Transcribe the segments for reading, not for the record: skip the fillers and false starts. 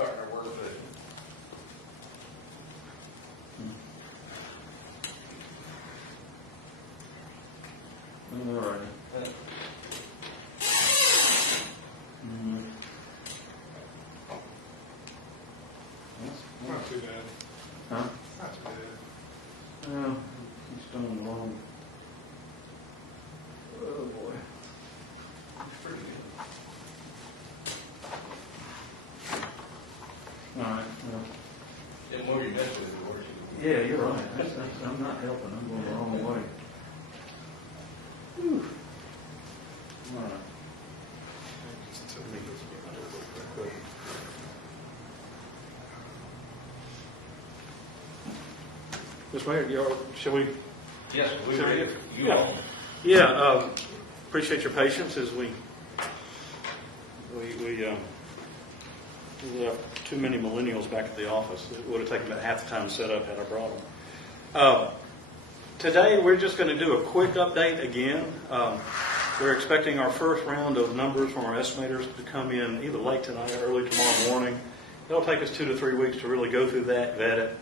starting to work with it. All right. Not too bad. Huh? Not too bad. Well, he's done along. Oh boy. It's pretty good. All right. Well, The more you mess with it, the worse you yeah, you're right. I'm not helping. I'm going the wrong way. Whew. All right. Mr. Mayor, shall we? Yes, we Shall ready. we- You all. Yeah, appreciate your patience as we left too many millennials back at the office. It would have taken about half the time to set up had I brought them. Today, we're just going to do a quick update again. We're expecting our first round of numbers from our estimators to come in either late tonight or early tomorrow morning. It'll take us 2 to 3 weeks to really go through that, vet it,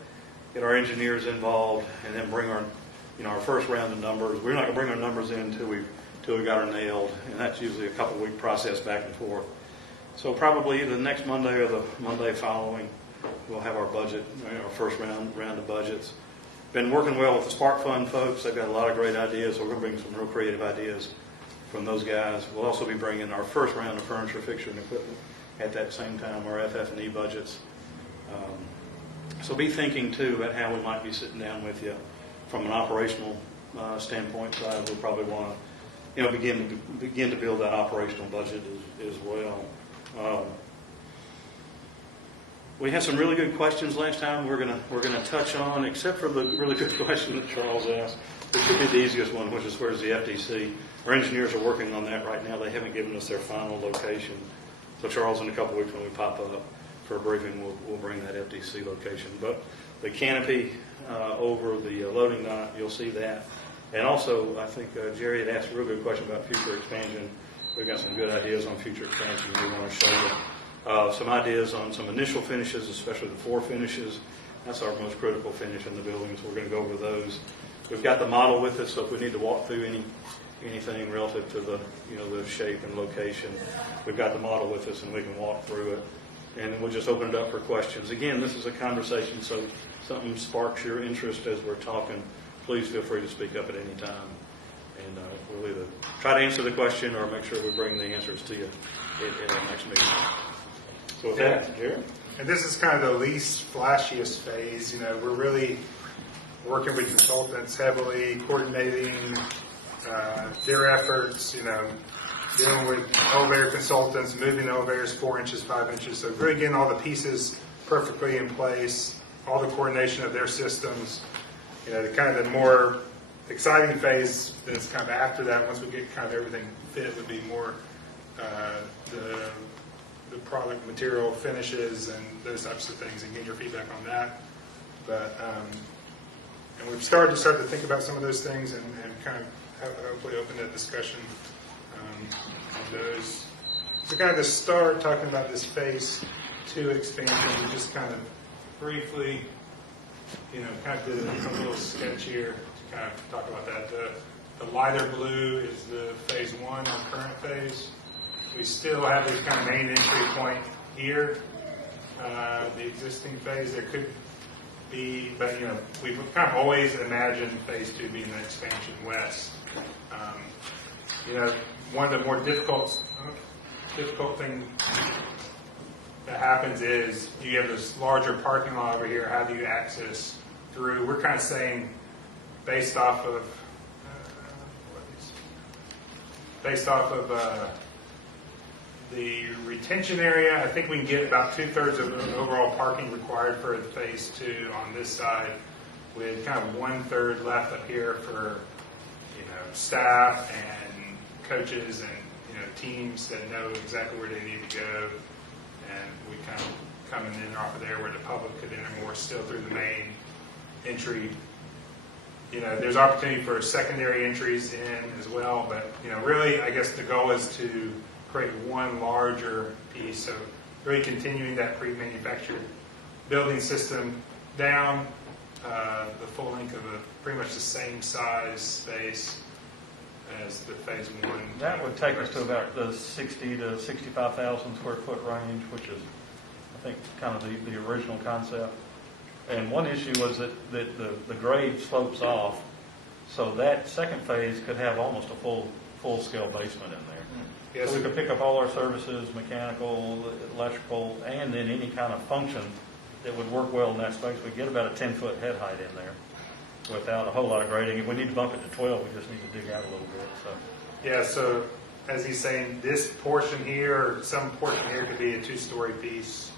get our engineers involved, and then bring our first round of numbers. We're not going to bring our numbers in until we got her nailed, and that's usually a couple-week process back and forth. So probably either the next Monday or the Monday following, we'll have our budget, our first round of budgets. Been working well with the Spark Fund folks. They've got a lot of great ideas, so we're going to bring some real creative ideas from those guys. We'll also be bringing our first round of furniture, fixture, and equipment at that same time, our FF&E budgets. So be thinking, too, about how we might be sitting down with you from an operational standpoint side. We'll probably want to, begin to build that operational budget as well. We had some really good questions last time. We're gonna touch on, except for the really good question that Charles asked, which should be the easiest one, which is where's the FTC. Our engineers are working on that right now. They haven't given us their final location. So Charles, in a couple weeks when we pop up for a briefing, we'll bring that FTC location. But the canopy over the loading dock, you'll see that. And also, I think Jerry had asked a real good question about future expansion. We've got some good ideas on future expansion we want to show you. Some ideas on some initial finishes, especially the floor finishes. That's our most critical finish in the building, so we're going to go over those. We've got the model with us, so if we need to walk through anything relative to the shape and location, we've got the model with us and we can walk through it. And then we'll just open it up for questions. Again, this is a conversation, so if something sparks your interest as we're talking, please feel free to speak up at any time. And we'll either try to answer the question or make sure we bring the answers to you in our next meeting. So with that, Jerry? And this is kind of the least flashiest phase. We're really working with consultants heavily, coordinating their efforts, dealing with elevator consultants, moving the elevators 4 inches, 5 inches. So really getting all the pieces perfectly in place, all the coordination of their systems. The kind of the more exciting phase that's kind of after that, once we get kind of everything fit, would be more the product material finishes and those types of things, and get your feedback on that. But and we've started to think about some of those things and kind of hopefully open that discussion on those. So kind of to start talking about this phase 2 expansion, we just kind of briefly, kind of did a little sketch here to kind of talk about that. The lighter blue is the phase 1, our current phase. We still have this kind of main entry point here, the existing phase. There could be, but we've kind of always imagined phase 2 being the expansion west. One of the more difficult thing that happens is you have this larger parking lot over here. How do you access through? We're kind of saying, based off of the retention area, I think we can get about 2/3 of the overall parking required for phase 2 on this side, with kind of 1/3 left up here for staff and coaches and teams that know exactly where they need to go, and we kind of coming in off of there where the public could enter more still through the main entry. There's opportunity for secondary entries in as well, but really I guess the goal is to create one larger piece. So really continuing that pre-manufactured building system down, the full length of pretty much the same size space as the phase one. That would take us to about the 60 to 65,000 square foot range, which is, I think, kind of the original concept. And one issue was that the grade slopes off, so that second phase could have almost a full-scale basement in there. Yes, So we could pick up all our services, mechanical, electrical, and then any kind of function that would work well in that space. We get about a 10-foot head height in there without a whole lot of grading. If we need to bump it to 12, we just need to dig out a little bit. So yeah, so as he's saying, this portion here, or some portion here could be a two-story piece.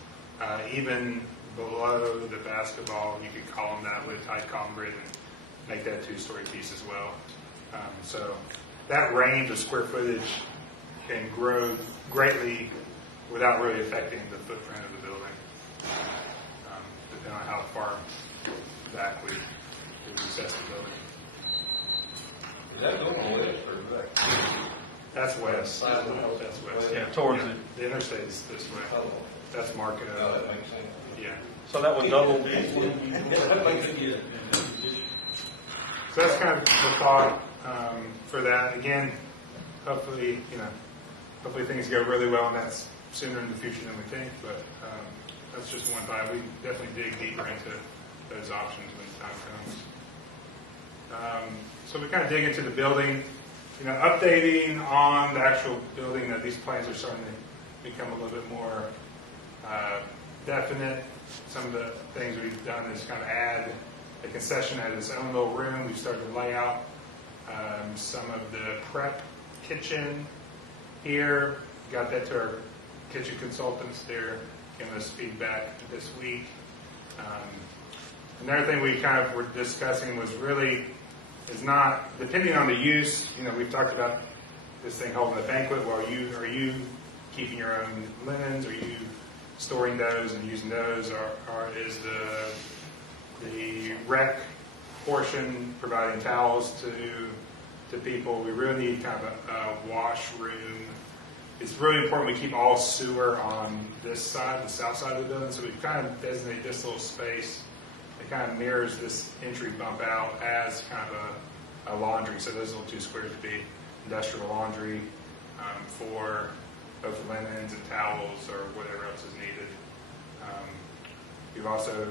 Even below the basketball, you could column that with high column grid and make that a two-story piece as well. So that range of square footage can grow greatly without really affecting the footprint of the building, depending on how far back we recess the building. Is that going west or back? That's west. That's west. yeah, towards it. The interstate is this way. Oh, That's Market. that makes sense. Yeah. So that would double. That makes it, So that's kind of the thought for that. Again, hopefully things go really well, and that's sooner in the future than we think. But that's just one thought. We definitely dig deeper into those options when the time comes. So we kind of dig into the building, updating on the actual building. That these plans are starting to become a little bit more definite. Some of the things we've done is kind of add the concession at its own little room. We've started to lay out some of the prep kitchen here. Got that to our kitchen consultants. They're giving us feedback this week. Another thing we kind of were discussing was really is not, depending on the use, we've talked about this thing holding a banquet. Well, are you keeping your own linens? Are you storing those and using those? Or is the rec portion providing towels to people? We really need kind of a washroom. It's really important we keep all sewer on this side, the south side of the building. So we've kind of designated this little space that kind of mirrors this entry bump out as kind of a laundry. So those little 2 squares would be industrial laundry for both linens and towels or whatever else is needed. We've also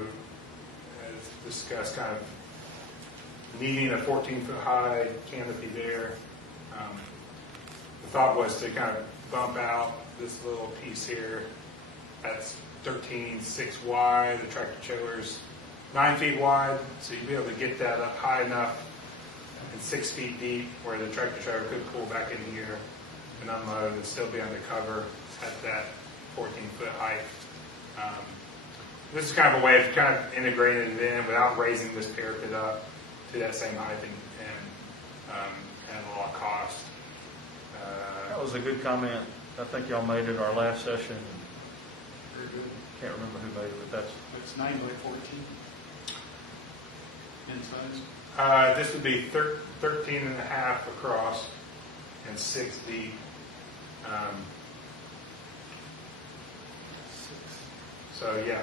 discussed kind of needing a 14-foot high canopy there. The thought was to kind of bump out this little piece here. That's 13.6 wide. The tractor trailer's 9 feet wide, so you'd be able to get that up high enough and 6 feet deep where the tractor trailer could pull back in here and unload and still be undercover at that 14-foot height. This is kind of a way of kind of integrating it in without raising this parapet up to that same height and at a lot of cost. That was a good comment. I think y'all made it our last session. Can't remember who made it, but It's 9 by 14 in size. This would be 13 and a half across and 6 deep. So yeah,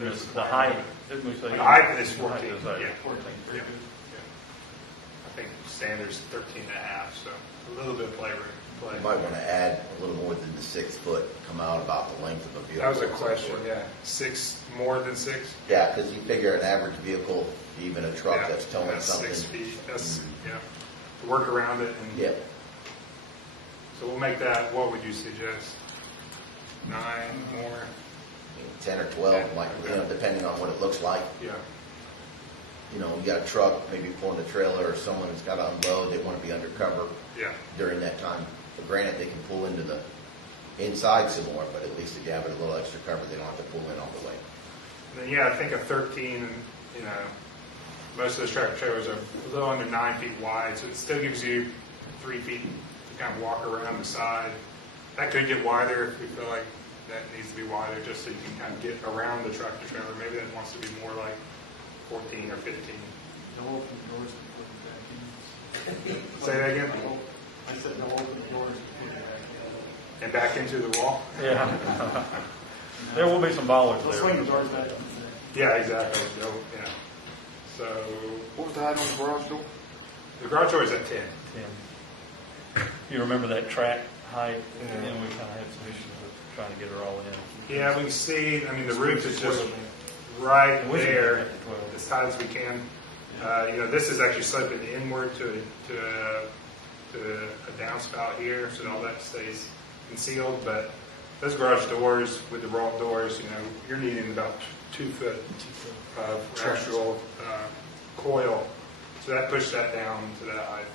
there's the height, didn't we say? The height is The height 14, is, yeah. 14. Yeah. I think standard's 13 and a half, so a little bit of play. You might want to add a little more than the 6 foot, come out about the length of a vehicle. That was a question, yeah. 6 more than 6? Yeah, because you figure an average vehicle, even a truck Yeah, that's towing that's something. 6 feet. That's yeah. To work around it, and Yeah, so we'll make that. What would you suggest? 9 more? 10 or 12, might, depending on what it looks like. Yeah. You got a truck, maybe pulling a trailer, or someone that's got to unload, they want to be undercover Yeah. during that time. But granted, they can pull into the inside some more, but at least if you have it a little extra cover, they don't have to pull in all the way. And then, yeah, I think a 13. Most of those tractor trailers are a little under 9 feet wide, so it still gives you 3 feet to kind of walk around the side. That could get wider if we feel like that needs to be wider, just so you can kind of get around the tractor trailer. Maybe that wants to be more like 14 or 15. No open doors to put it back in. Say that again? I said no open doors to put it back in. And back into the wall. Yeah. There will be some bollards The there. swing doors back up there. Yeah, exactly. Yeah. So What was the height on the garage door? the garage door is at 10. You remember that track height? And we kind of had some issues with trying to get her all in. Yeah, we can see, I mean, the roof is just right We should there, make it 12. as tight as we can. This is actually sloping inward to a downspout here, so all that stays concealed. But those garage doors with the roll doors, you're needing about 2 foot of actual coil. So that pushed that down to that height.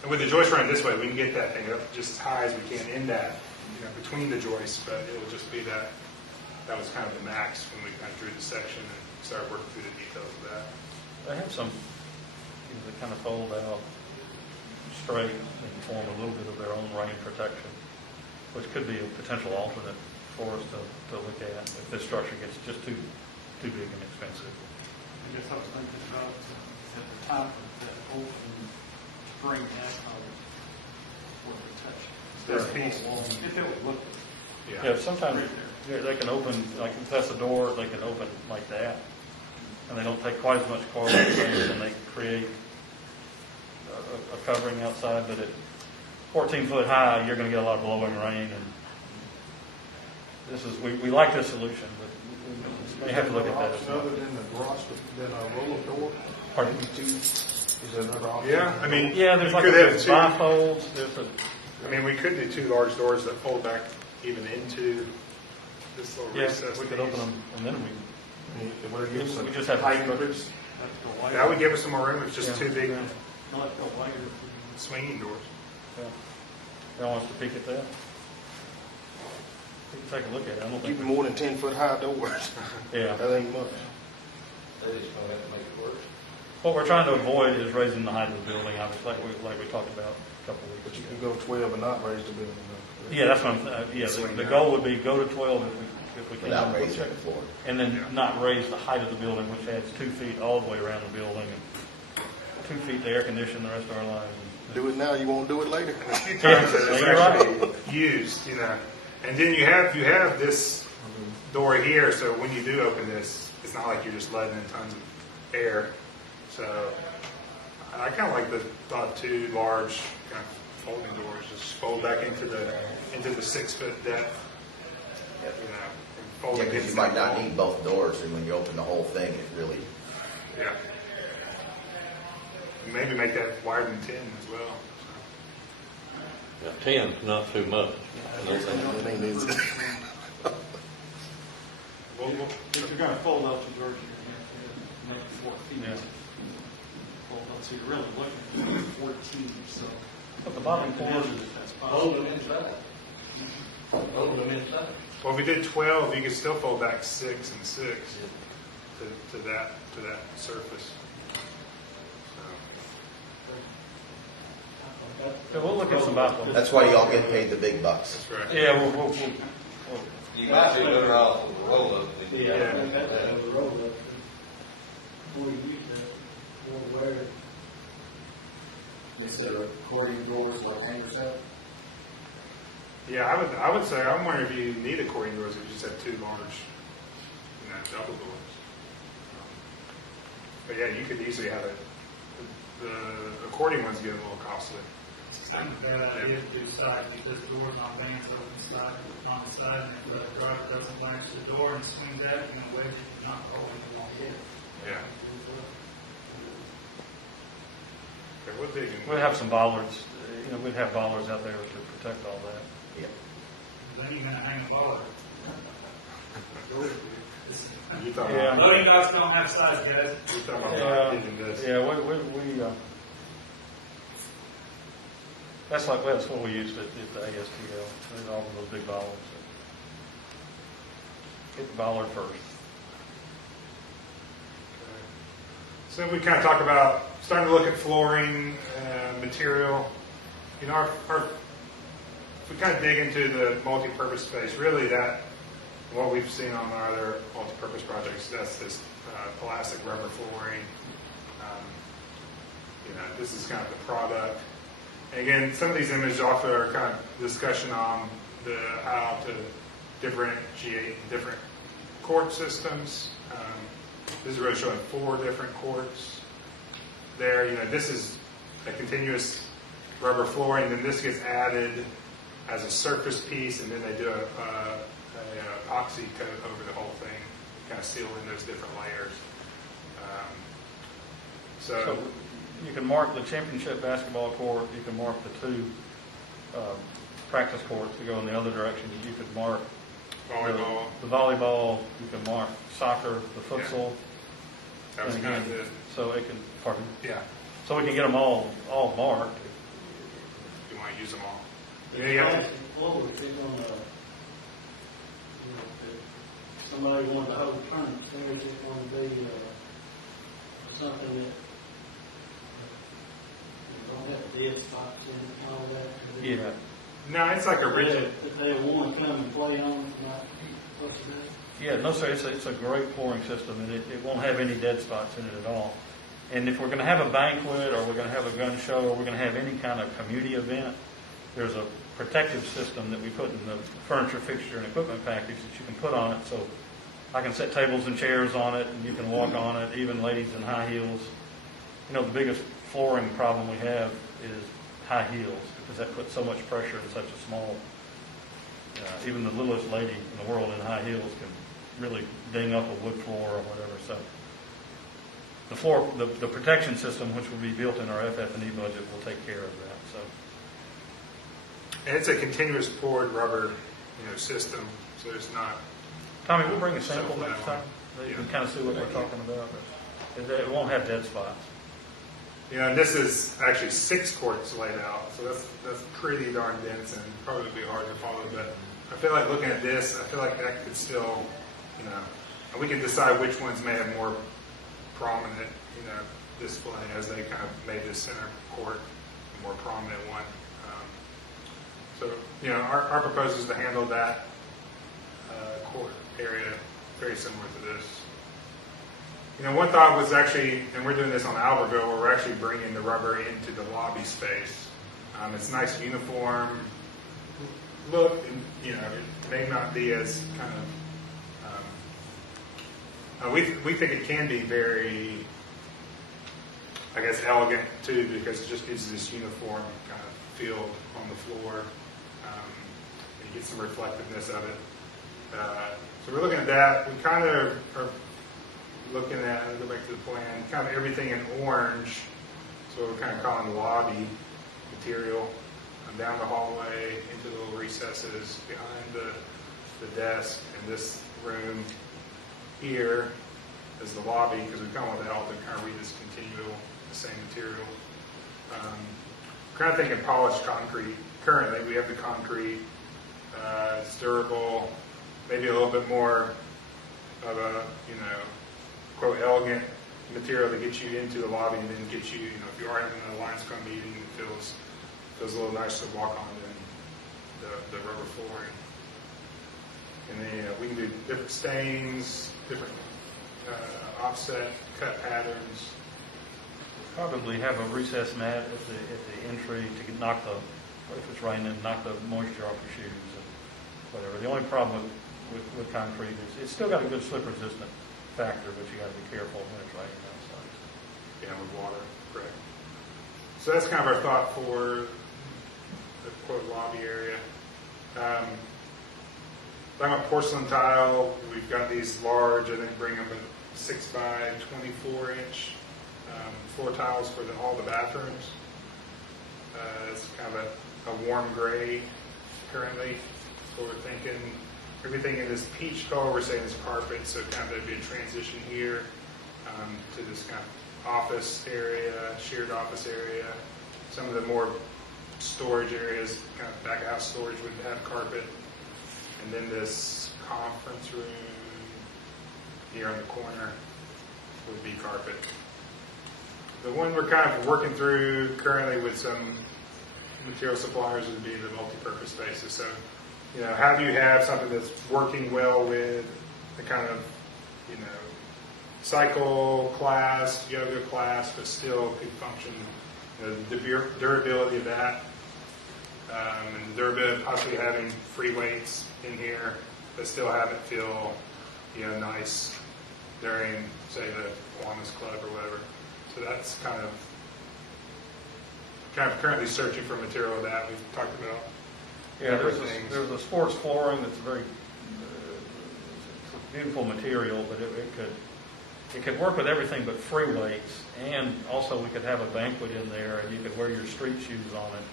And with the joist running this way, we can get that thing up just as high as we can in that, between the joists, but it will just be that. That was kind of the max when we kind of drew the section and started working through the details of that. They have some, that kind of fold out straight and form a little bit of their own rain protection, which could be a potential alternate for us to look at if this structure gets just too big and expensive. I guess I was thinking about at the top of that open spring asphalt where the touch. This piece. If it would look. Yeah, sometimes they can open, like if that's a door, they can open like that. And they don't take quite as much coil space and they create a covering outside, but at 14 foot high, you're going to get a lot of blowing rain. And this is, we like this solution, but we may have to look at that. as well. Other than the garage, than a roll-up door? Pardon? Is there another option? Yeah, I mean, Yeah, there's you like could have two. bifolds, there's a, I mean, we could do 2 large doors that fold back even into this little yes, recess. we could piece. open them, and then we We just have height to- increase? That's the wider. That would give us some more room. It's just Yeah. 2 big Yeah. Not the wider. swinging doors. Yeah. Y'all want us to peek at that? We can take a look at it. I don't think. Even more than 10-foot high doors. Yeah. That ain't much. They just gonna have to make it work. What we're trying to avoid is raising the height of the building, obviously, like we talked about a couple of But weeks you ago. can go 12 and not raise the building. though. Yeah, that's what I'm, the goal would be go to 12 if we can. Without raising the floor. And then not raise the height of the building, which adds 2 feet all the way around the building, and 2 feet to air condition the rest of our lives. Do it now, you won't do it later. A few times that it's You're right. actually used, And then you have this door here, so when you do open this, it's not like you're just letting in tons of air. So I kind of like the thought of 2 large kind of folding doors, just fold back into the 6 foot depth. Yep. And Yeah, fold because against you might that not wall. need both doors, and when you open the whole thing, it really, Yeah. And maybe make that wider than 10 as well. Yeah, 10's not too much. It ain't easy. We'll If you're gonna fold out the doors, you're gonna have to make it 4 feet. Yeah. Fold out, so you're really looking at 14, so. But the bottom corner, If that's Hold possible. them inside. Hold them inside. Well, if we did 12, you could still fold back 6 and 6 to that surface. yeah, we'll look at some bifolds. that's why y'all get paid the big bucks. That's right. Yeah, we'll You might be better off with the roll-up than you Yeah. Instead of accordion doors like hangers out? Yeah, I would say, I'm wondering if you need accordion doors, if you just have 2 large, double doors. But yeah, you could easily have it. The accordion ones get a little costly. It's not a bad idea to do side, because the door's on bands on the side, and if the driver doesn't latch the door and swings out, you're gonna wedge it, not always want it. Yeah. Okay, we'll dig in. we'll have some bollards, we'd have bollards out there to protect all that. Yep. Then you're gonna hang a baller. You talking Yeah. about, Loading docks don't have sides, guys. you talking about Yeah, digging this? yeah, that's what we used at the ASTL, there's all of those big bollards. Get the bollard first. So we kind of talk about starting to look at flooring, material. If we kind of dig into the multi-purpose space, really what we've seen on our other multi-purpose projects, that's this plastic rubber flooring. This is kind of the product. And again, some of these images offer kind of discussion on how to different court systems. This is really showing 4 different courts there. You know, this is a continuous rubber flooring, then this gets added as a surface piece, and then they do a epoxy coat over the whole thing, kind of seal in those different layers. So you can mark the championship basketball court, you can mark the 2 practice courts to go in the other direction. You could mark volleyball. the volleyball, you can mark soccer, the futsal. That was and kind of again, the, so it can, pardon, yeah, so we can get them all marked. if you want to use them all. The Yeah, you have to- plastic floor, if it's on a, you know, if somebody wanted to hold tournaments, there is going to be, something that, don't have dead spots in it and all that. Yeah. No, it's like a rigid. If they want to come and play on it, not, what's that? Yeah, no, sir, it's a great flooring system, and it won't have any dead spots in it at all. And if we're going to have a banquet, or we're going to have a gun show, or we're going to have any kind of community event, there's a protective system that we put in the furniture, fixture, and equipment package that you can put on it. So I can set tables and chairs on it, and you can walk on it, even ladies in high heels. You know, the biggest flooring problem we have is high heels, because that puts so much pressure in such a small, even the littlest lady in the world in high heels can really ding up a wood floor or whatever. So the floor, the protection system, which will be built in our FF&E budget, will take care of that. So And it's a continuous poured rubber, system, so it's not. Tommy, we'll bring a sample next time, so you Yeah. can kind of see what we're talking about. It won't have dead spots. And this is actually 6 courts laid out, so that's pretty darn dense and probably be hard to follow. But I feel like looking at this, I feel like that could still, and we can decide which ones may have more prominent, display as they kind of made this center court a more prominent one. So, our proposal is to handle that court area very similar to this. One thought was actually, and we're doing this on Albertville, where we're actually bringing the rubber into the lobby space. It's a nice uniform look, and, it may not be as kind of, we think it can be very, I guess, elegant too, because it just gives this uniform kind of feel on the floor. You get some reflectiveness of it. So we're looking at that. We kind of are looking at, I'll go back to the plan, kind of everything in orange, so we're kind of calling lobby material, down the hallway, into the little recesses, behind the desk, and this room here is the lobby, because we kind of want the help to kind of read this continual, the same material. Kind of thinking polished concrete. Currently, we have the concrete, it's durable, maybe a little bit more of a, quote, elegant material to get you into the lobby and then get you, if you are having a Lions Club meeting, it feels a little nicer to walk on than the rubber flooring. And then, we can do different stains, different offset, cut patterns. Probably have a recessed mat at the entry to knock if it's raining, knock the moisture off your shoes and whatever. The only problem with concrete is it's still got a good slip resistant factor, but you got to be careful when it's raining outside. Yeah, with water, correct. So that's kind of our thought for the quote lobby area. Talking about porcelain tile, we've got these large, I think bring them a 6 by 24 inch floor tiles for all the bathrooms. It's kind of a warm gray currently. So we're thinking everything in this peach color we're saying is carpet, so kind of there'd be a transition here to this kind of office area, shared office area. Some of the more storage areas, kind of back of house storage would have carpet. And then this conference room here on the corner would be carpet. The one we're kind of working through currently with some material suppliers would be the multi-purpose spaces. So, how do you have something that's working well with the kind of, cycle class, yoga class, but still could function, the durability of that, and the durability of possibly having free weights in here, but still have it feel, nice during, say, the Kiwanis Club or whatever. So that's kind of currently searching for material that we've talked about. Yeah, Things. there's a sports flooring that's very beautiful material, but it could work with everything but free weights, and also we could have a banquet in there, and you could wear your street shoes on it,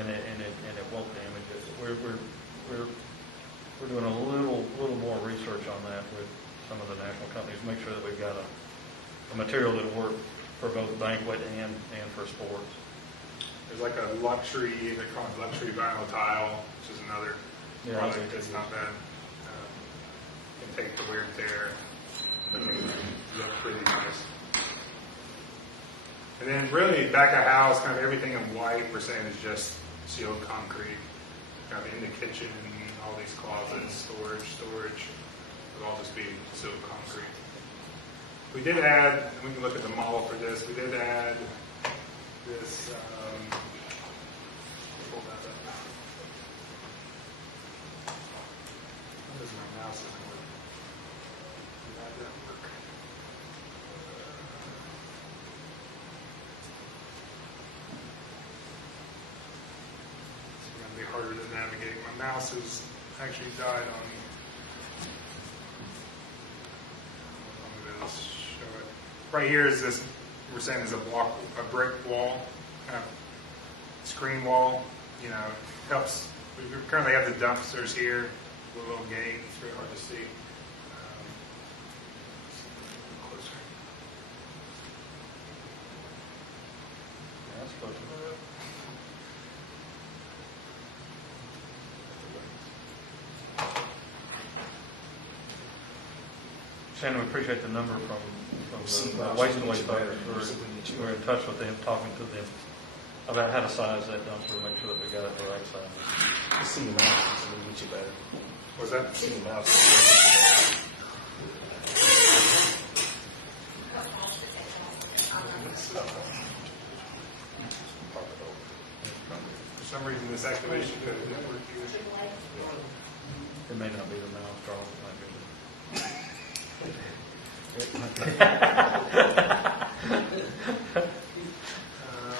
and it won't damage it. We're doing a little more research on that with some of the national companies, make sure that we've got a material that'll work for both banquet and for sports. There's like a luxury, they call it luxury vinyl tile, which is another Yeah, product that's not bad. Can take the wear and tear. Look pretty nice. And then really back of house, kind of everything in white we're saying is just sealed concrete. Kind of in the kitchen, all these closets, storage, it'll all just be sealed concrete. We did add, and we can look at the model for this, we did add this, pull that up. What is my mouse isn't working? Did that work? It's going to be harder to navigate. My mouse has actually died on me. Let's show it. Right here is this, we're saying is a brick wall, kind of screen wall, helps. We currently have the dumpsters here, with a little gate, it's very hard to see. Closer. Yeah, that's close enough. Shannon, we appreciate the number from the Waste and Waste folks. We're in touch with them, talking to them about how to size that dumpster, make sure that we got it the right size. See your mouse, so we get you better. Was that? See your mouse, so we get you For some reason, this activation code didn't work either. It may not be the mouse, Charles, it might be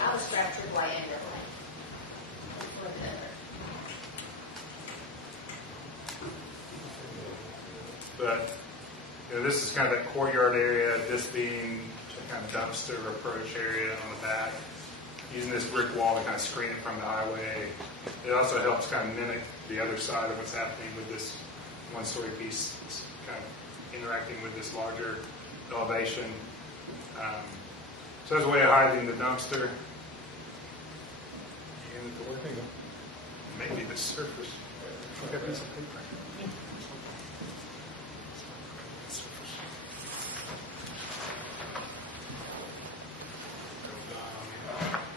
I was structured way under But this is kind of that courtyard area, this being a kind of dumpster approach area on the back. Using this brick wall to kind of screen it from the highway. It also helps kind of mimic the other side of what's happening with this one-story piece. It's kind of interacting with this larger elevation. So there's a way of hiding the dumpster. And the door. Maybe the surface. Look at piece of paper.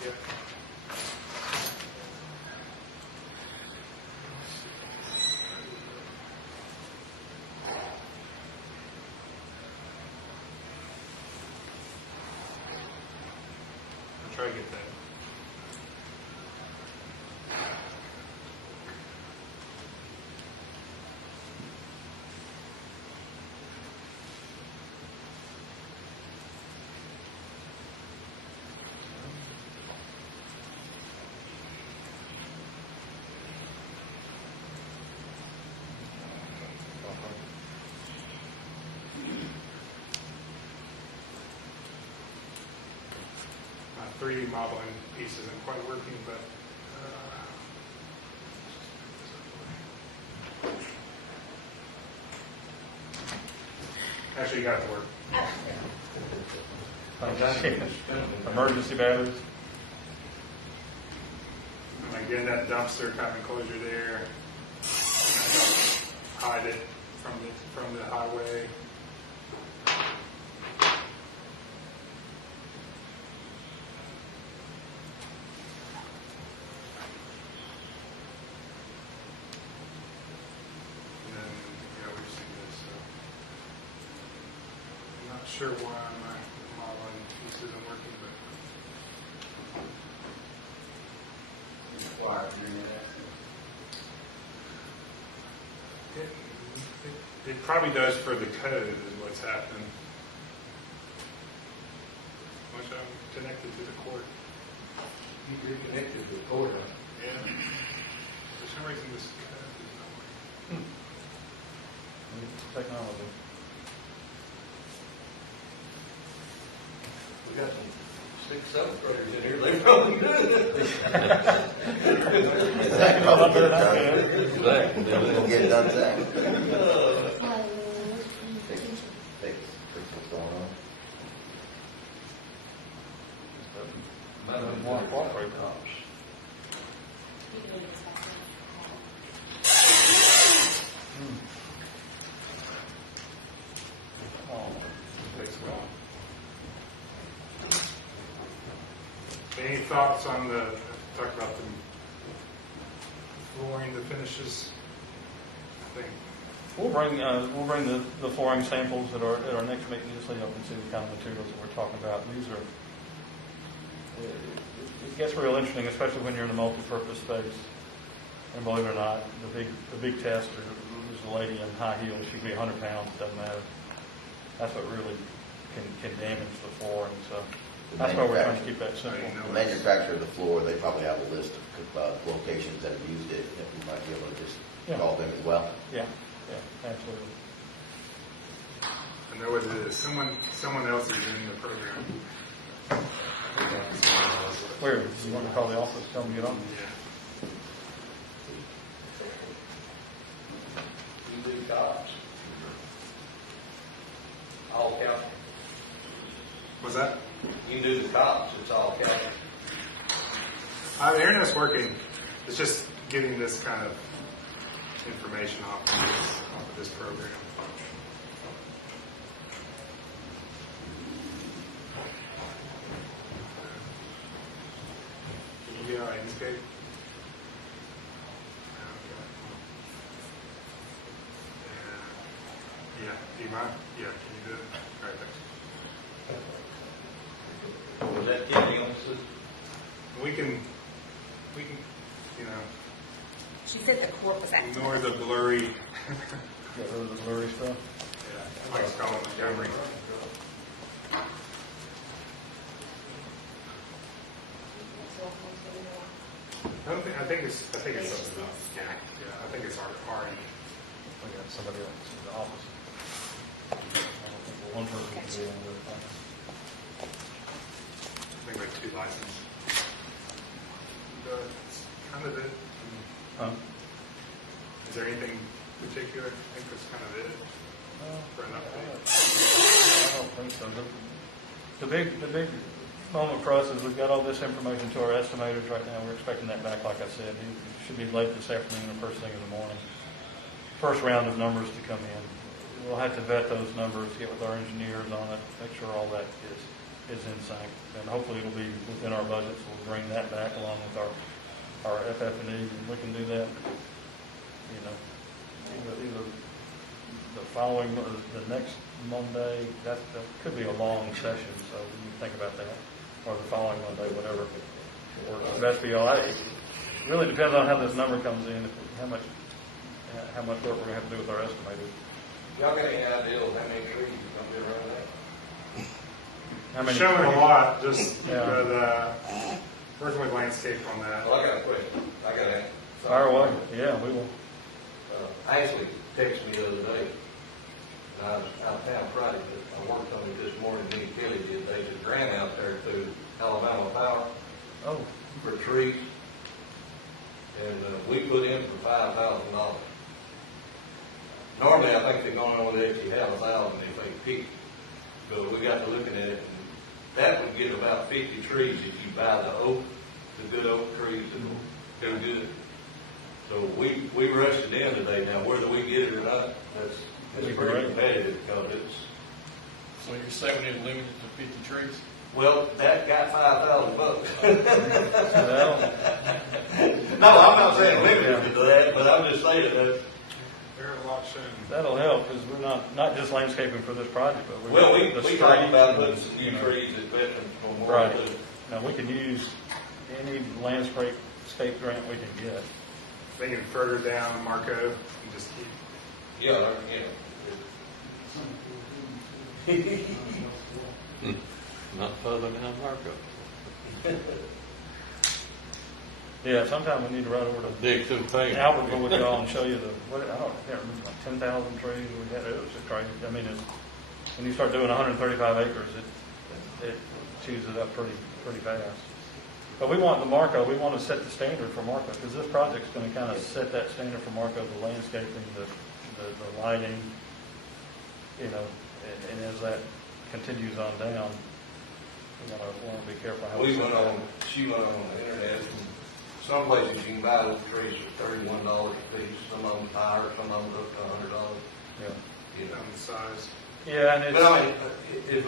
Yep. I'll try to get that. My 3D modeling piece isn't quite working, but actually you got it to work. emergency batteries. And again, that dumpster kind of enclosure there, hide it from the highway. And then, we've seen this. So. I'm not sure why my modeling piece isn't working, but. Wire, internet access. Okay. It probably does for the code is what's happening. Much I'm connected to the court. You're connected to the court, huh? Yeah. For some reason, this code is not working. Technology. We got some 6th, 7th graders in here, they probably good. Zach probably get it done. Exactly. We'll get it done, Zach. Fix what's going on. More cooperate cops. Any thoughts on talk about the flooring, the finishes? I think We'll bring the flooring samples at our next meeting, just so y'all can see the kind of materials that we're talking about. These are, it gets real interesting, especially when you're in a multi-purpose space. And believe it or not, the big test is a lady in high heels. She can be 100 pounds, doesn't matter. That's what really can damage the flooring. So that's why we're trying to keep that simple. The manufacturer of the floor, they probably have a list of locations that have used it, that we might be able to just call them as well. Yeah, absolutely. I know what it is. Someone else is in the program. Where, you want to call the office, tell them to get on? Yeah. You do cops. All county. Was that? You can do the cops, it's all county. The internet's working. It's just getting this kind of information off of this program. Can you get on Inkscape? Yeah. Do you mind? Yeah. Can you do it? All right. Thanks. Was that county on the system? We can, you know, She said the court was active. ignore the blurry. Get rid of the blurry stuff. Yeah, Mike's calling Montgomery. I think it's something else. Yeah, I think it's our end. We got somebody else in the office. I don't think one person can do it. I think we have 2 licenses. That's kind of it. Is there anything particular? I think that's kind of it for an update. I don't think so. The big moment for us is we've got all this information to our estimators right now. We're expecting that back, like I said. It should be late this afternoon or first thing in the morning. First round of numbers to come in. We'll have to vet those numbers, get with our engineers on it, make sure all that is in sync. And hopefully it'll be within our budgets. We'll bring that back along with our FF&E, and we can do that, you know, either the following, or the next Monday. That could be a long session, so you think about that, or the following Monday, whatever works best for y'all. It really depends on how this number comes in, how much work we're gonna have to do with our estimators. Y'all got any idea of how many trees is gonna be around that? How many? Showing a lot, just Yeah. working with landscape on that. Well, I got a question. I got to Fire away. Yeah, we will. Ashley texted me the other day. And I was out of town Friday, but I worked on it this morning. Me and Kelly did. There's a grant out there through Alabama Power Oh, for trees. And we put in for $5,000. Normally, I think they're going over there if you have 1,000 if they pick. But we got to looking at it, and that would get about 50 trees if you buy the oak, the good oak trees that will do good. So we rushed it in today. Now, whether we get it or not, that's pretty competitive because it's. So you're saying it's limited to 50 trees? Well, that got $5,000. well, No, I'm not saying limited to that, but I'm just saying that. There are a lot shown. that'll help, because we're not just landscaping for this project, but we're. Well, we the talked streets about and, putting some you new know, trees at Veterans Memorial. Right. too. Now, we can use any landscape grant we can get. Thinking further down Marco and just keep. Yeah, Not further down Marco. Yeah, sometime we need to ride over to Dig through paint. Albertville with y'all and show you I can't remember, like 10,000 trees we had. It was just crazy. I mean, when you start doing 135 acres, it chews it up pretty fast. But we want we want to set the standard for Marco, because this project's going to kind of set that standard for Marco, the landscaping, the lighting, and as that continues on down, we want to be careful how we set that. She went on the internet, and some places you can buy those trees for $31 a piece, some of them higher, some of them up to $100. Yeah. You know, the size. Yeah, and but I mean, if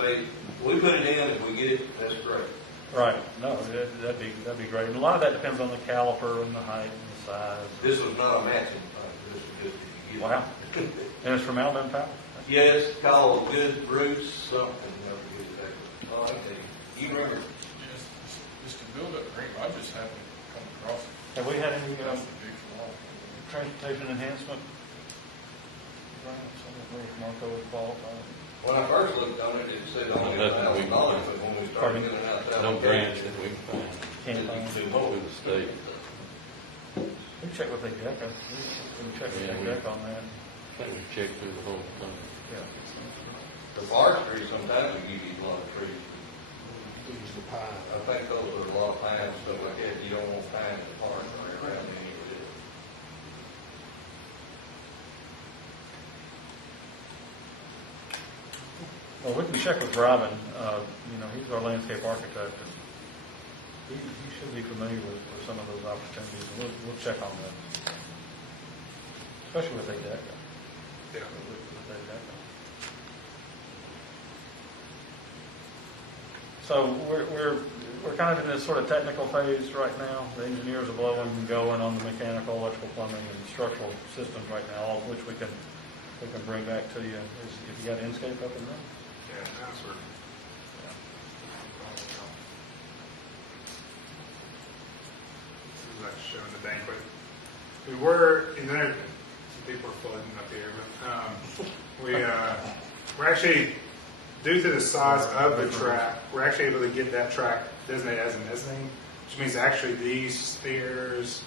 we put it in, if we get it, that's great. right. No, that'd be great. And a lot of that depends on the caliper and the height and the size. This was not a matching thing, this was just if you get it. Wow. And it's from Alabama Power. Yes, called Good Bruce something, never get it back. Oh, I tell you, you remember, Just to build up green, I just haven't come across it. Have we had any That's the big flaw. transportation enhancement? Right, so I don't know if Marco would qualify. when I first looked on it, it said only $1,000, but when we started Pardon? filling out the No grants application, that we can find. Can't find. Through the state. We can check with the DECA. We can check with Yeah, the DECA on that. I think we checked through the whole thing. Yeah. the forestry sometimes will give you a lot of trees. I think those are a lot of pines, stuff like that, you don't want pines in the park or around any of it. Well, we can check with Robin. He's our landscape architect. And he should be familiar with some of those opportunities. And we'll check on that, especially with ADECA. Yeah. With ADECA. So we're kind of in this sort of technical phase right now. The engineers are blowing and going on the mechanical, electrical, plumbing, and structural systems right now, all of which we can bring back to you. If you got Enscape up and running. Yeah, that's where. This is like showing the banquet. We were, and then some people are flooding up here, but we're actually, due to the size of the track, we're actually able to get that track designated as a mezzanine, which means actually these stairs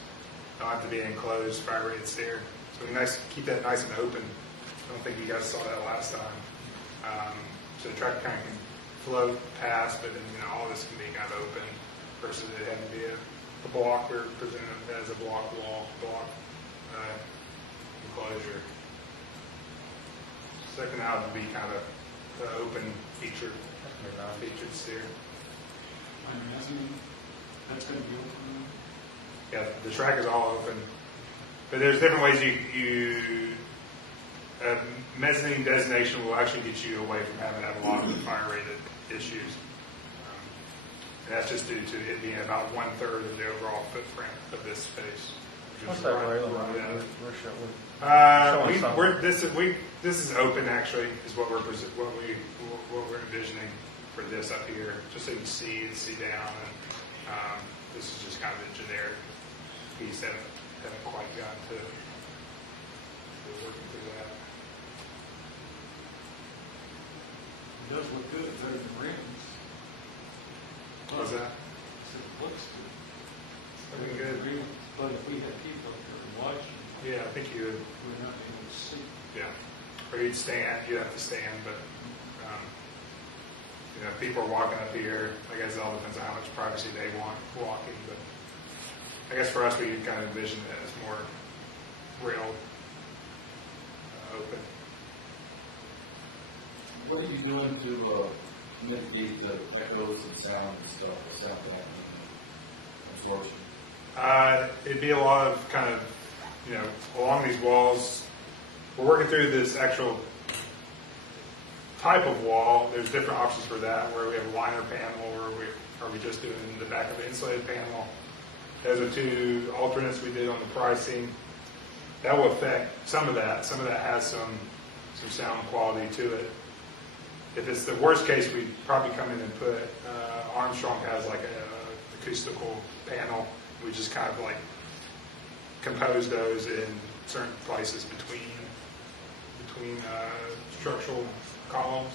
don't have to be enclosed fire rated stair. So we keep that nice and open. I don't think you guys saw that last time. So the track kind of can float past, but then all this can be kind of open versus it having to be a block. We're presenting it as a block enclosure. Second out would be kind of the open featured stair. That's going to be open. Yeah, the track is all open, but there's different ways mezzanine designation will actually get you away from having to have a lot of the fire-rated issues. And that's just due to it being about 1/3 of the overall footprint of this space. What's that railing? This is open actually, is what we're envisioning for this up here, just so you can see down. And this is just kind of a generic piece that haven't quite gotten to working through that. It does look good, better than rims. What was that? It looks good. Looking good. But if we had people up here watching, Yeah, I think you would. we're not able to see. Yeah, or you'd have to stand, but, if people are walking up here, I guess it all depends on how much privacy they want walking, but I guess for us, we kind of envision it as more rail open. What are you doing to mitigate the echoes and sound and stuff, the sound absorption? It'd be a lot of kind of, along these walls. We're working through this actual type of wall. There's different options for that, where we have a liner panel, or are we just doing the back of the insulated panel. Those are two alternates we did on the pricing. That will affect some of that. Some of that has some sound quality to it. If it's the worst case, we'd probably come in and put, Armstrong has like a acoustical panel. We just kind of like compose those in certain places between structural columns.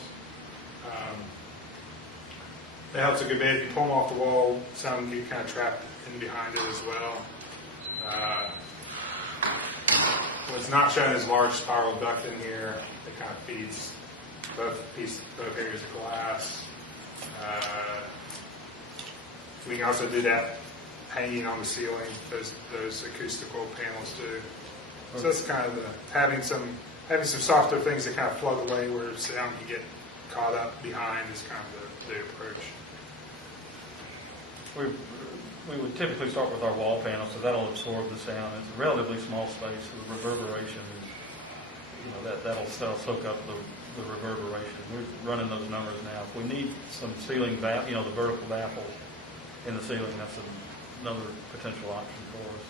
That helps a good bit. You pull them off the wall, some get kind of trapped in behind it as well. What's not shown is large spiral duct in here that kind of feeds both areas of glass. We can also do that hanging on the ceiling, those acoustical panels too. So that's kind of having some softer things that kind of float away where sound can get caught up behind is kind of the approach. We would typically start with our wall panels, so that'll absorb the sound. It's a relatively small space, so the reverberation is, that'll soak up the reverberation. We're running those numbers now. If we need some ceiling the vertical baffles in the ceiling, that's another potential option for us.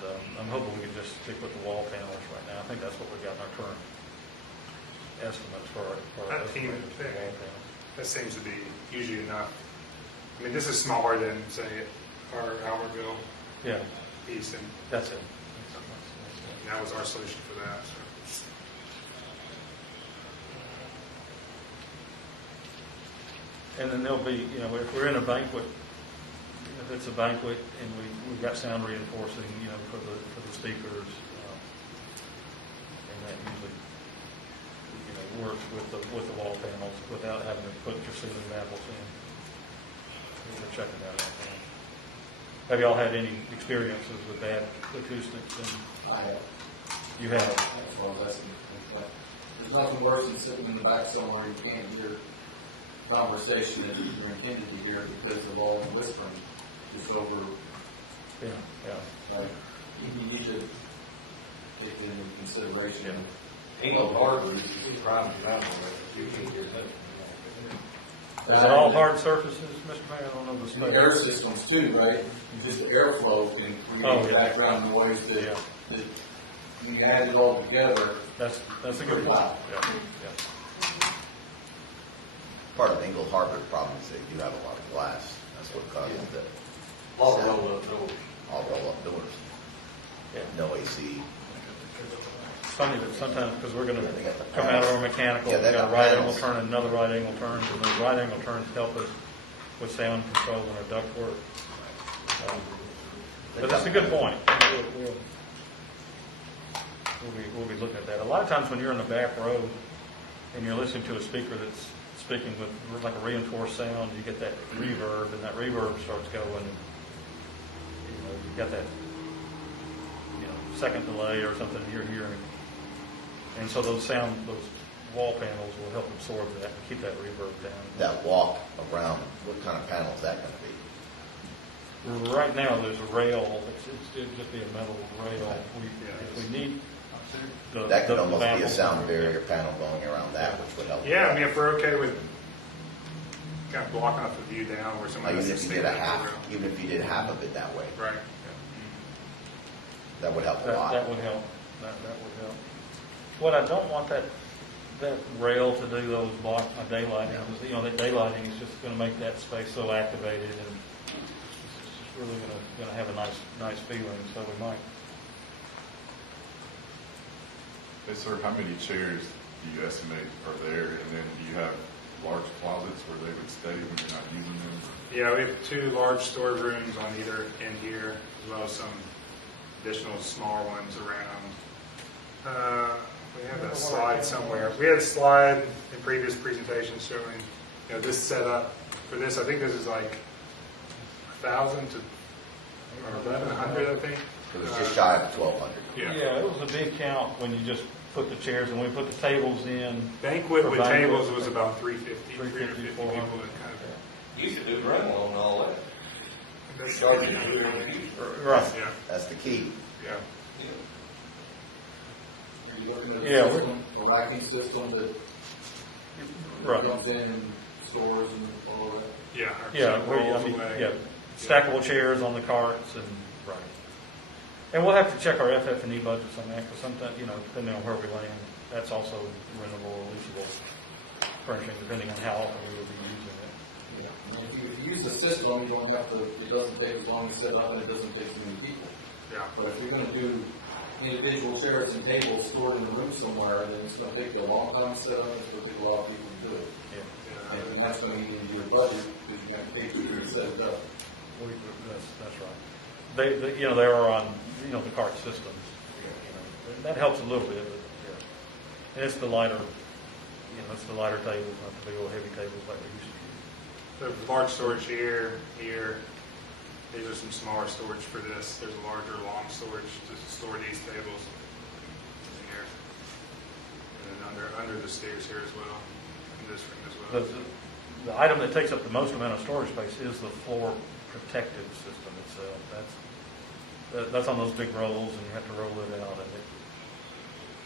But I'm hoping we can just stick with the wall panels right now. I think that's what we got in our current estimates for our That estimated thing- wall panels. That seems to be usually enough. I mean, this is smaller than, say, our Albertville Yeah, piece, and that's it. that was our solution for that. So. And then there'll be, if we're in a banquet, if it's a banquet and we've got sound reinforcing, for the speakers, and that usually, works with the wall panels without having to put your ceiling baffles in. We're checking that out now. Have y'all had any experiences with bad acoustics? And I have. you have? That's what I was asking. There's nothing worse than sitting in the back somewhere you can't hear conversation that you're intended to hear because of all the whispering just over. Yeah. Like, you need to take into consideration. English hardwood is prime example of it. You can't get that. Is it all hard surfaces, Mr. Mayor? I don't know the The air spec. systems too, right? Just the airflow can Oh, create yeah. background noise that, Yeah. that when you add it all together, That's a good Pretty point. loud. Yeah. Part of Engle Harbor problem is they do have a lot of glass. That's what causes the All rolled up doors. all roll-up doors. Yeah. No AC. It's funny that sometimes, because we're going to come out of our mechanical, Yeah, we've they got a got right panels. angle turn and another right angle turn, and those right angle turns help us with sound control and our duct work. But that's a good point. We'll be looking at that. A lot of times when you're in the back row and you're listening to a speaker that's speaking with like a reinforced sound, you get that reverb, and that reverb starts going, you've got that, second delay or something you're hearing. And so those wall panels will help absorb that and keep that reverb down. That walk around, what kind of panel is that going to be? Right now, there's a rail, it'd just be a metal rail. If we need That could almost be a baffles- sound barrier panel going around that, which would help. Yeah, I mean, if we're okay with kind of blocking off the view down where somebody Even has if to you did a stand half, around. even if you did half of it that way, Right. that would help a lot. That would help, that would help. What I don't want that rail to do, those block my daylighting, because, that daylighting is just gonna make that space so activated, and it's really gonna have a nice feeling, so we might. Yes, sir. How many chairs do you estimate are there? And then do you have large closets where they would stay when you're not using them? Yeah, we have 2 large storage rooms on either end here, as well as some additional smaller ones around. We have a slide somewhere. We had a slide in previous presentations showing, this setup for this. I think this is like 1,000 to or 1,100, I think. It was just shy of 1,200. Yeah. It was a big count when you just put the chairs, and we put the tables in. Banquet For with banquet. tables was about 350, 350, 400 people. That kind You could do rental on all that. of, that's, Charge you to do it on the use. Right. yeah, That's the key. yeah. are you looking at Yeah, a we're- system, a racking system that Right. comes in, stores and all of that? Yeah. our Yeah, stuff rolls away. stackable chairs on the carts and, right. And we'll have to check our FF&E budgets on that, because sometimes, depending on where we land, that's also rentable or leasable furnishing, depending on how often we will be using it. I mean, if you use the system, you don't have to, it doesn't take as long to set up and it doesn't take as many people. Yeah. But if you're gonna do individual chairs and tables stored in a room somewhere, then it's gonna take you a long time to set up, it's gonna take a lot of people to do it. Yeah. And that's gonna eat into your budget, because you're gonna take people to set it up. That's right. They, you know, they are on, you know, the cart systems. You know, that helps a little bit, but, yeah. And it's the lighter, you know, it's the lighter tables, not the big old heavy tables like we used to use. The large storage here. These are some smaller storage for this. There's a larger, long storage to store these tables in here. And then under the stairs here as well, in this room as well. The item that takes up the most amount of storage space is the floor protective system itself. That's on those big rolls, and you have to roll it out.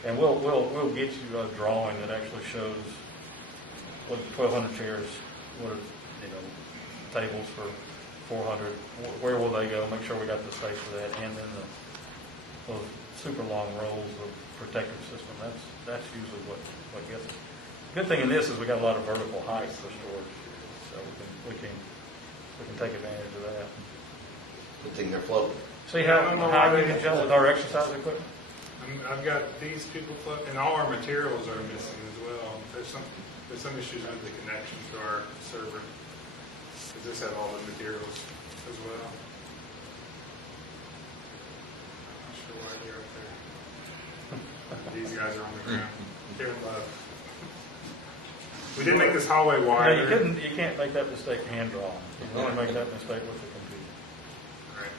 And we'll get you a drawing that actually shows what 1,200 chairs, what are, you know, tables for 400. Where will they go? Make sure we got the space for that, and then those super long rolls of protective system. That's usually what gets it. Good thing in this is we got a lot of vertical height for storage, so we can take advantage of that. Good thing they're floating. See how high we can jump with our exercise equipment? I've got these people and all our materials are missing as well. There's some issues with the connection to our server. Does this have all the materials as well? I'm not sure why they're up there. These guys are on the ground. They're in love. We did make this hallway wider. You can't make that mistake hand drawing. You can only make that mistake with the computer. Right.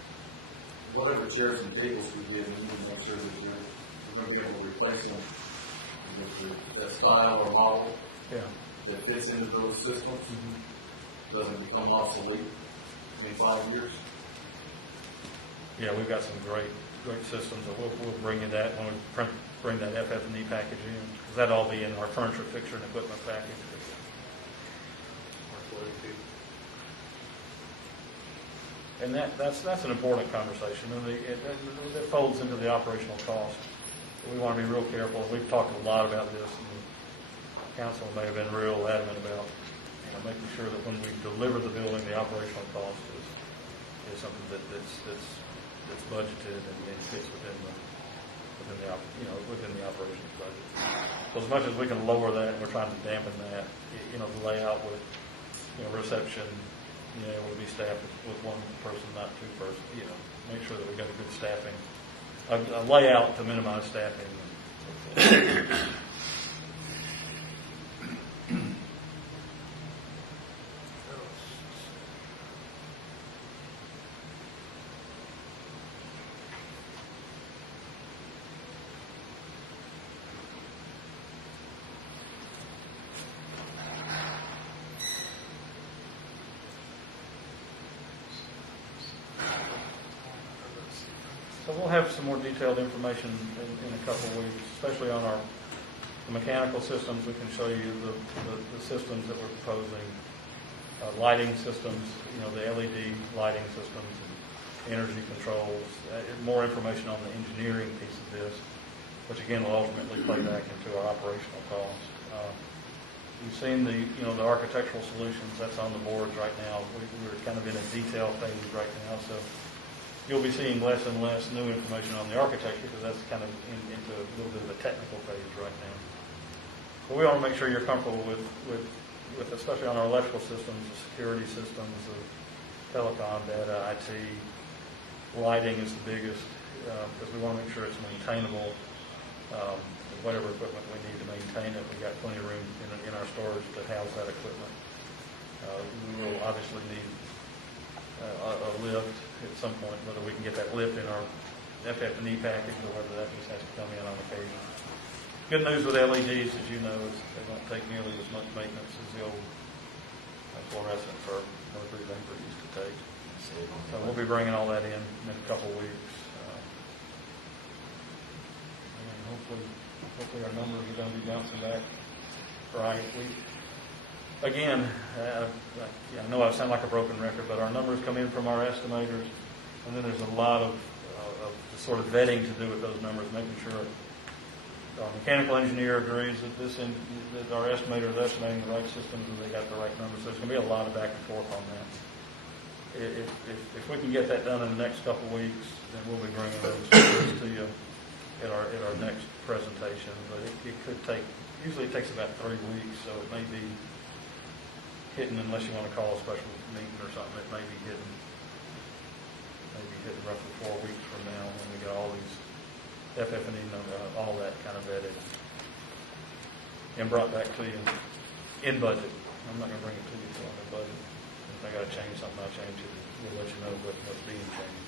Whatever chairs and tables we get, we need to make sure that you're going to be able to replace them with that style or model Yeah. that fits into those systems, doesn't become obsolete in 5 years. Yeah, we've got some great systems. We'll bring you that when we bring that FF&E package in, because that'll all be in our furniture, fixture, and equipment package. And that's an important conversation, and it folds into the operational cost. We want to be real careful. We've talked a lot about this, and the council may have been real adamant about, you know, making sure that when we deliver the building, the operational cost is something that's budgeted and fits within the operations budget. So as much as we can lower that, and we're trying to dampen that, you know, the layout with, you know, reception, you know, able to be staffed with one person, not two person, you know, make sure that we've got a good staffing, a layout to minimize staffing. So we'll have some more detailed information in a couple of weeks, especially on the mechanical systems. We can show you the systems that we're proposing, lighting systems, you know, the LED lighting systems, and energy controls, more information on the engineering piece of this, which again will ultimately play back into our operational cost. You've seen the architectural solutions that's on the boards right now. We're kind of in a detail phase right now, so you'll be seeing less and less new information on the architecture, because that's kind of into a little bit of a technical phase right now. But we want to make sure you're comfortable with especially on our electrical systems, the security systems, the telecom, data, IT. Lighting is the biggest, because we want to make sure it's maintainable. Whatever equipment we need to maintain it, we've got plenty of room in our storage to house that equipment. We will obviously need a lift at some point, whether we can get that lift in our FF&E package or whether that just has to come in on occasion. Good news with LEDs, as you know, is they don't take nearly as much maintenance as the old fluorescent or mercury vapor used to take. So we'll be bringing all that in a couple of weeks. And hopefully our numbers are going to be bouncing back right. Again, I know I sound like a broken record, but our numbers come in from our estimators, and then there's a lot of sort of vetting to do with those numbers, making sure our mechanical engineer agrees that our estimator is estimating the right systems and they got the right numbers. So there's going to be a lot of back and forth on that. If we can get that done in the next couple of weeks, then we'll be bringing those to you at our next presentation, but it could take, usually it takes about 3 weeks, so it may be hitting, unless you want to call a special meeting or something, it may be hitting roughly 4 weeks from now when we get all these FF&E, all that kind of vetted and brought back to you in budget. I'm not going to bring it to you until I'm in budget. If I got to change something, I'll change it. We'll let you know what's being changed.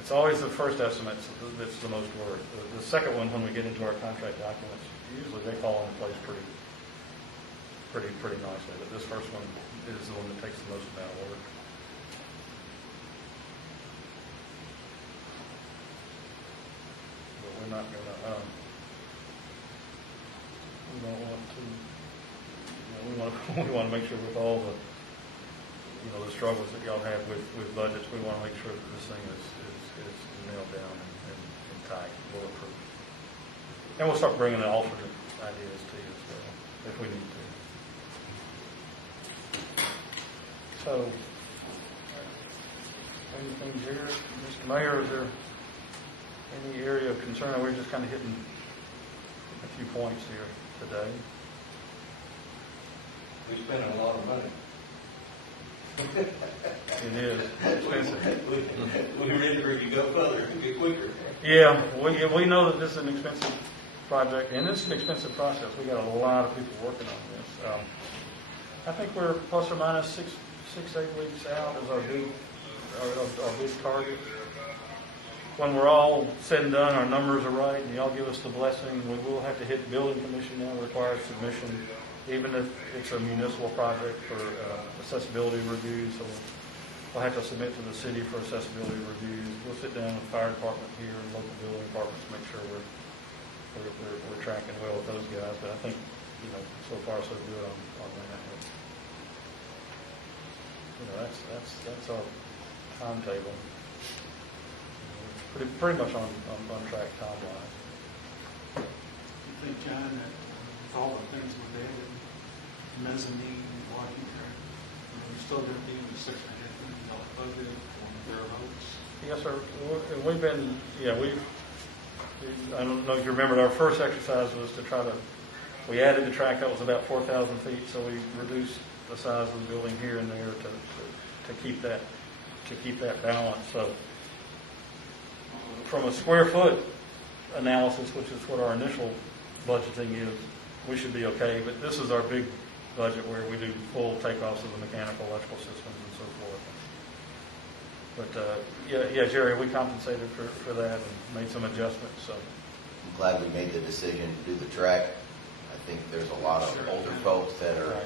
It's always the first estimate that's the most work. The second one, when we get into our contract documents, usually they fall into place pretty nicely. But this first one is the one that takes the most amount of work. But we're not going to. We don't want to. We want to make sure with all the the struggles that y'all have with budgets, we want to make sure that this thing is nailed down and tight, bulletproof. And we'll start bringing in alternate ideas to you as well, if we need to. So, anything, Jared, Mr. Mayor, is there any area of concern? We're just kind of hitting a few points here today. We spending a lot of money. It is expensive. We ready for you to go further and get quicker. Yeah, we know that this is an expensive project, and it's an expensive process. We got a lot of people working on this. I think we're plus or minus 6 to 8 weeks out as our big target. When we're all said and done, our numbers are right, and y'all give us the blessing, we will have to hit the building commission now, requires submission, even if it's a municipal project for accessibility reviews. So we'll have to submit to the city for accessibility reviews. We'll sit down with the fire department here and local building departments to make sure we're tracking well with those guys. But I think, so far so good on that. That's our timetable. Pretty much on track time-wise. You think, John, that with all the things we've added, mezzanine, walking track, we're still going to be in the $6.5 million budget on their votes? Yes, sir. We've been, I don't know if you remember, our first exercise was to try to, we added the track that was about 4,000 feet, so we reduced the size of the building here and there to keep that balance. So from a square foot analysis, which is what our initial budgeting is, we should be okay. But this is our big budget where we do full takeoffs of the mechanical, electrical systems and so forth. But Jerry, we compensated for that and made some adjustments. So I'm glad we made the decision to do the track. I think there's a lot of older folks that are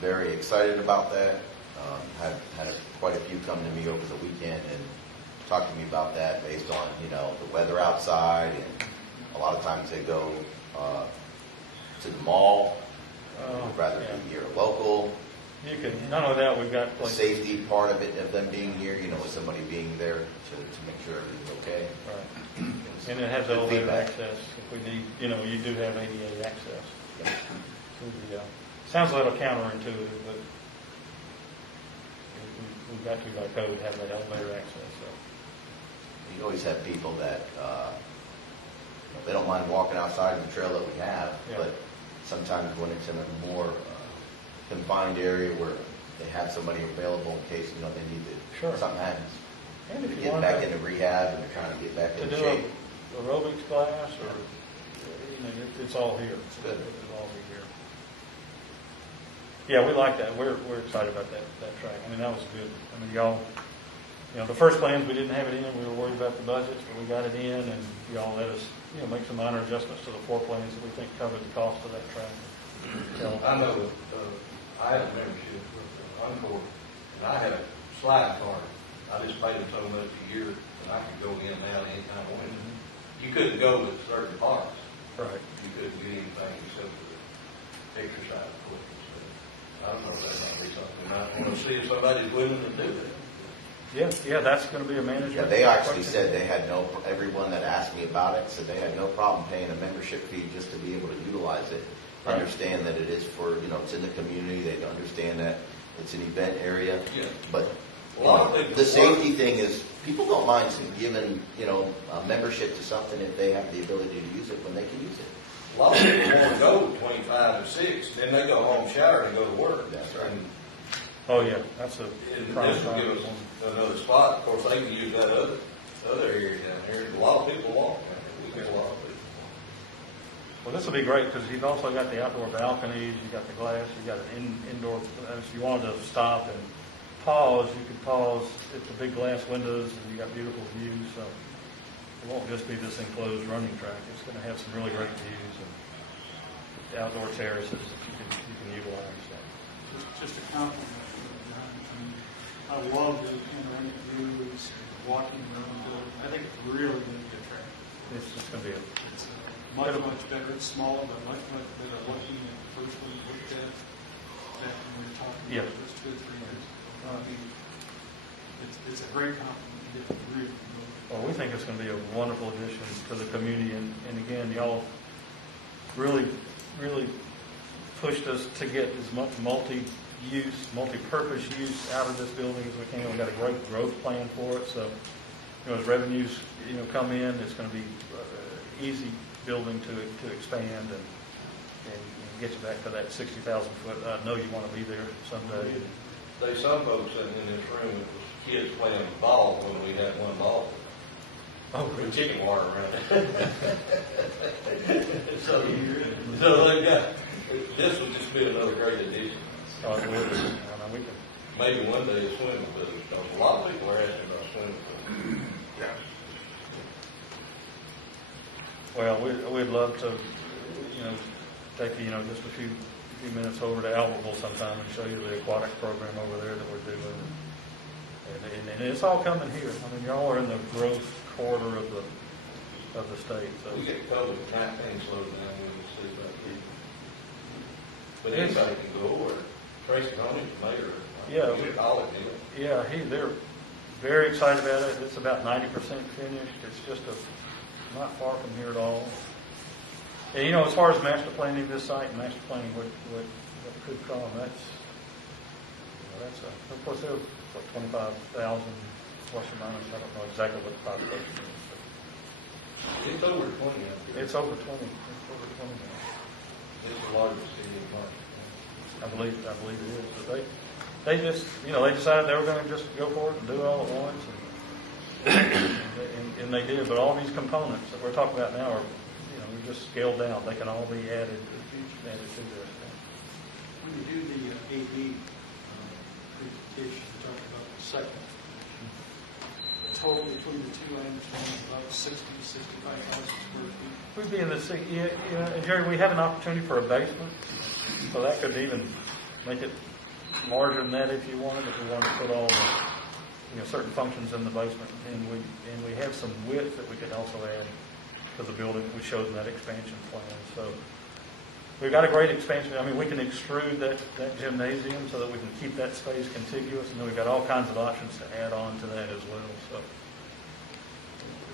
very excited about that. Had quite a few come to me over the weekend and talk to me about that based on, the weather outside, and a lot of times they go to the mall. Rather than here local. you can, not only that, we've got The places. safety part of it, of them being here, with somebody being there to make sure everything's okay. Right. And it has Good elevator feedback. access if we need, you do have ADA access. So sounds a little counterintuitive, but we've got to, by code, have that elevator access. So. You always have people that, they don't mind walking outside the trail that we have, Yeah. but sometimes when it's in a more confined area where they have somebody available in case, they need to, Sure. something happens. And if you Get want back to, into rehab and they're trying to get back to in do shape. a aerobics class, or it's all here. It's good. It'll all be here. Yeah, we like that. We're excited about that track. That was good. Y'all, the first plans we didn't have it in. We were worried about the budgets, but we got it in, and y'all let us, make some minor adjustments to the floor plans that we think covered the cost of that track. I know, I had a membership with Encore, and I had a slide car. I just paid them so much a year, and I could go in and out anytime I wanted. You couldn't go to certain parts. Right. You couldn't get anything except for the exercise equipment. So I don't know if that might be something. I want to see if somebody's willing to do that. Yeah, that's going to be a management. Yeah, they actually said they had everyone that asked me about it said they had no problem paying a membership fee just to be able to utilize it. Right. Understand that it is for, it's in the community. They understand that it's an event area. Yeah. But A lot of people. The safety thing is, people don't mind giving, a membership to something if they have the ability to use it when they can use it. A lot of people want to go 25 to 6, then they go home, shower, and go to work. That's right. Oh, yeah, that's a And prime this will give us another spot. Of course, they can use that other area down here. A lot of people walk down here. We get a lot of people. Well, this will be great, because you've also got the outdoor balconies, you got the glass, you got an indoor, if you wanted to stop and pause, you could pause at the big glass windows, and you got beautiful views, so it won't just be this enclosed running track, it's gonna have some really great views and outdoor terraces that you can utilize, so. Just a compliment. I love the panoramic views, walking around the building. I think it's really going to be attractive. It's just gonna be It's much, much better. It's smaller, but much, much better looking at the first one we looked at back when we were talking Yeah. about this 2 or 3 years ago. I mean, it's a great compliment. It's really, really. Well, we think it's going to be a wonderful addition to the community, and again, y'all really pushed us to get as much multi-use, multi-purpose use out of this building as we can. We've got a great growth plan for it, so, as revenues, come in, it's going to be easy building to expand and get you back to that 60,000 foot. I know you want to be there someday. There's some folks in this room, it was kids playing ball when we had one ball. Oh, With chicken water around it. So they got, this would just be another great addition. Oh, it will. I know we can. Maybe one day a swimming pool, because a lot of people are asking about swimming pool. Yeah. Well, we'd love to, take you, just a few minutes over to Albertville sometime and show you the aquatic program over there that we're doing. And it's all coming here. I mean, y'all are in the growth quarter of the state, so. We get COVID-19 slowed down, we can see that. But anybody can go, or Tracy Coney, mayor. Yeah. We call it, Yeah, they're very excited about it. It's about 90% finished. It's just not far from here at all. And, as far as master planning this site, master planning what could come, of course, they're, 25,000 plus or minus. I don't know exactly what the population is. It's over 20 up here. It's over 20. It's over 20 now. It's the largest city in Martin. I believe it is. But they just, they decided they were going to just go for it and do it all at once, and they did. But all these components that we're talking about now are, we just scaled down. They can all be added to this. When you do the AV presentation, you talk about the site. The total between the two, I understand, is about 60,000 to 65,000 square feet. We'd be in the city, and Jerry, we have an opportunity for a basement, so that could even make it larger than that if you wanted, if we wanted to put all the, certain functions in the basement, and we have some width that we could also add to the building, which shows in that expansion plan. So we've got a great expansion. I mean, we can extrude that gymnasium so that we can keep that space contiguous, and then we've got all kinds of options to add on to that as well. So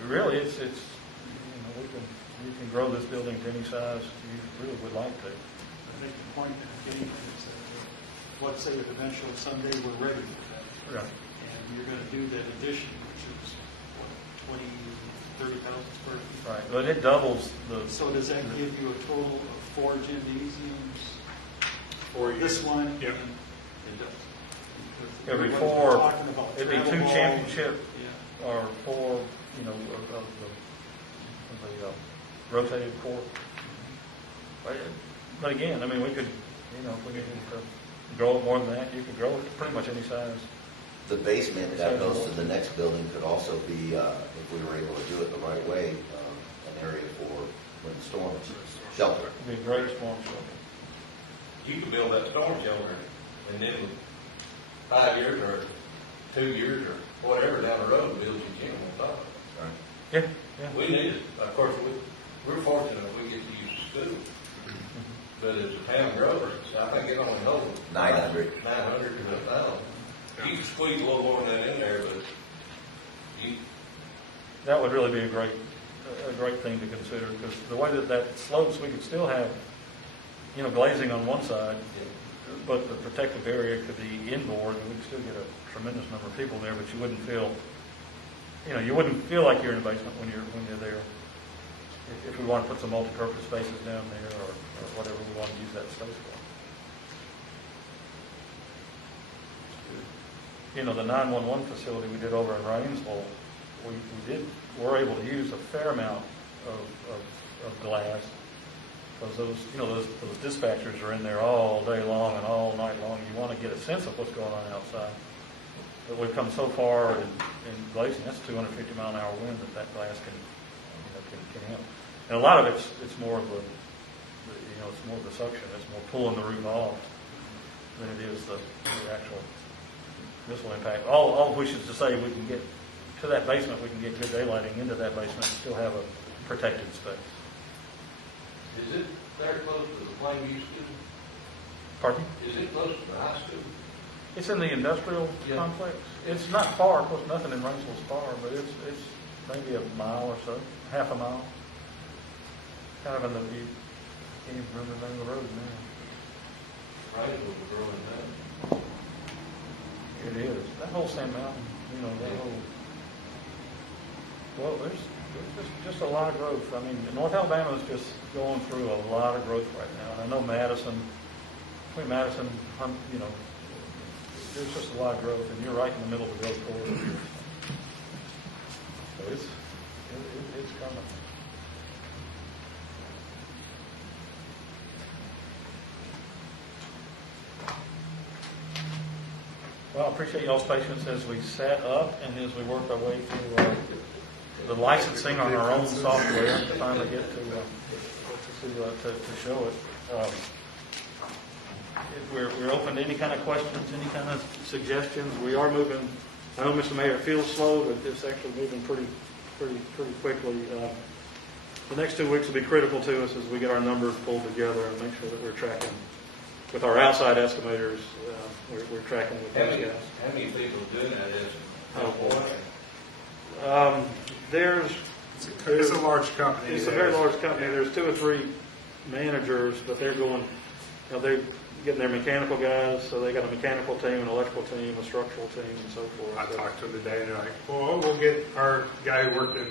really, it's we can grow this building to any size you really would like to. I think the point that I'm getting at is that, let's say if eventually someday we're ready for that. Right. And you're going to do that addition, which is, 30,000 square feet. Right, but it doubles the. So does that give you a total of 4 gymnasiums? For This one? Yep. It does. Because It'd be everyone's four, talking about it'd be travel 2 balls. championship Yeah. or 4, of the rotated court. But again, I mean, we could, if we needed to grow it more than that, you could grow it to pretty much any size. The basement that goes to the next building could also be, if we were able to do it the right way, an area for when storms shelter. It'd be a great storm shelter. You could build that storm shelter, and then 5 years or 2 years or whatever down the road, build your gym on top of it. Yeah. We need it. Of course, we're fortunate we get to use the school. But as a town grower, I think it only holds 900. 900 to 1,000. You can squeeze a little more than that in there, but That would really be a great thing to consider, because the way that slopes, we could still have, glazing on one side, but the protective area could be indoors, and we'd still get a tremendous number of people there, but you wouldn't feel, you wouldn't feel like you're in a basement when you're there. If we want to put some multi-purpose spaces down there, or whatever we want to use that space for. The 911 facility we did over in Rainsville, we're able to use a fair amount of glass, because those dispatchers are in there all day long and all night long. You want to get a sense of what's going on outside. But we've come so far in glazing, that's 250 mile an hour wind that glass can handle. And a lot of it's more of it's more of the suction. It's more pulling the roof off than it is the actual missile impact. All of which is to say we can get to that basement, we can get good daylighting into that basement and still have a protected space. Is it there close to the Plainview School? Pardon? Is it close to the high school? It's in the industrial complex. It's not far, of course, nothing in Rainsville's far, but it's maybe a mile or so, half a mile. Kind of in the, you can't even remember the name of the road now. Rainsville was growing up. It is. That whole Sand Mountain, that whole, well, there's just a lot of growth. I mean, North Alabama is just going through a lot of growth right now. And I know between Madison, there's just a lot of growth, and you're right in the middle of the growth corridor. So it's coming. Well, I appreciate y'all's patience as we set up and as we work our way through the licensing on our own software to finally get to show it. We're open to any kind of questions, any kind of suggestions. We are moving. I know, Mr. Mayor, it feels slow, but it's actually moving pretty quickly. The next 2 weeks will be critical to us as we get our numbers pulled together and make sure that we're tracking with our outside estimators. We're tracking with those guys. How many people doing that is? It's a large company. It's a very large company. There's 2 or 3 managers, but they're going, they're getting their mechanical guys, so they got a mechanical team, an electrical team, a structural team, and so forth. I talked to them today, and they're like, well, we'll get our guy who worked in,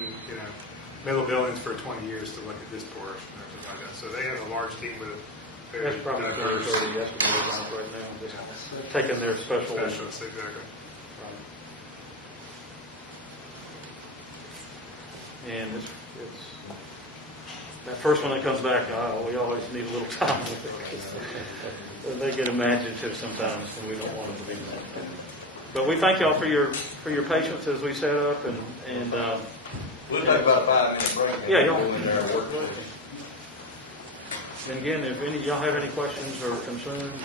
middle buildings for 20 years to look at this portion or something like that. So they have a large team with very That's probably 30 diverse estimators on it right now, just taking their specialists, exactly. And it's that first one that comes back, we always need a little time with it. They get imaginative sometimes when we don't want them to be that. But we thank y'all for your patience as we set up and We'll take about a 5-minute break. Yeah, y'all. Doing their work. And again, if y'all have any questions or concerns,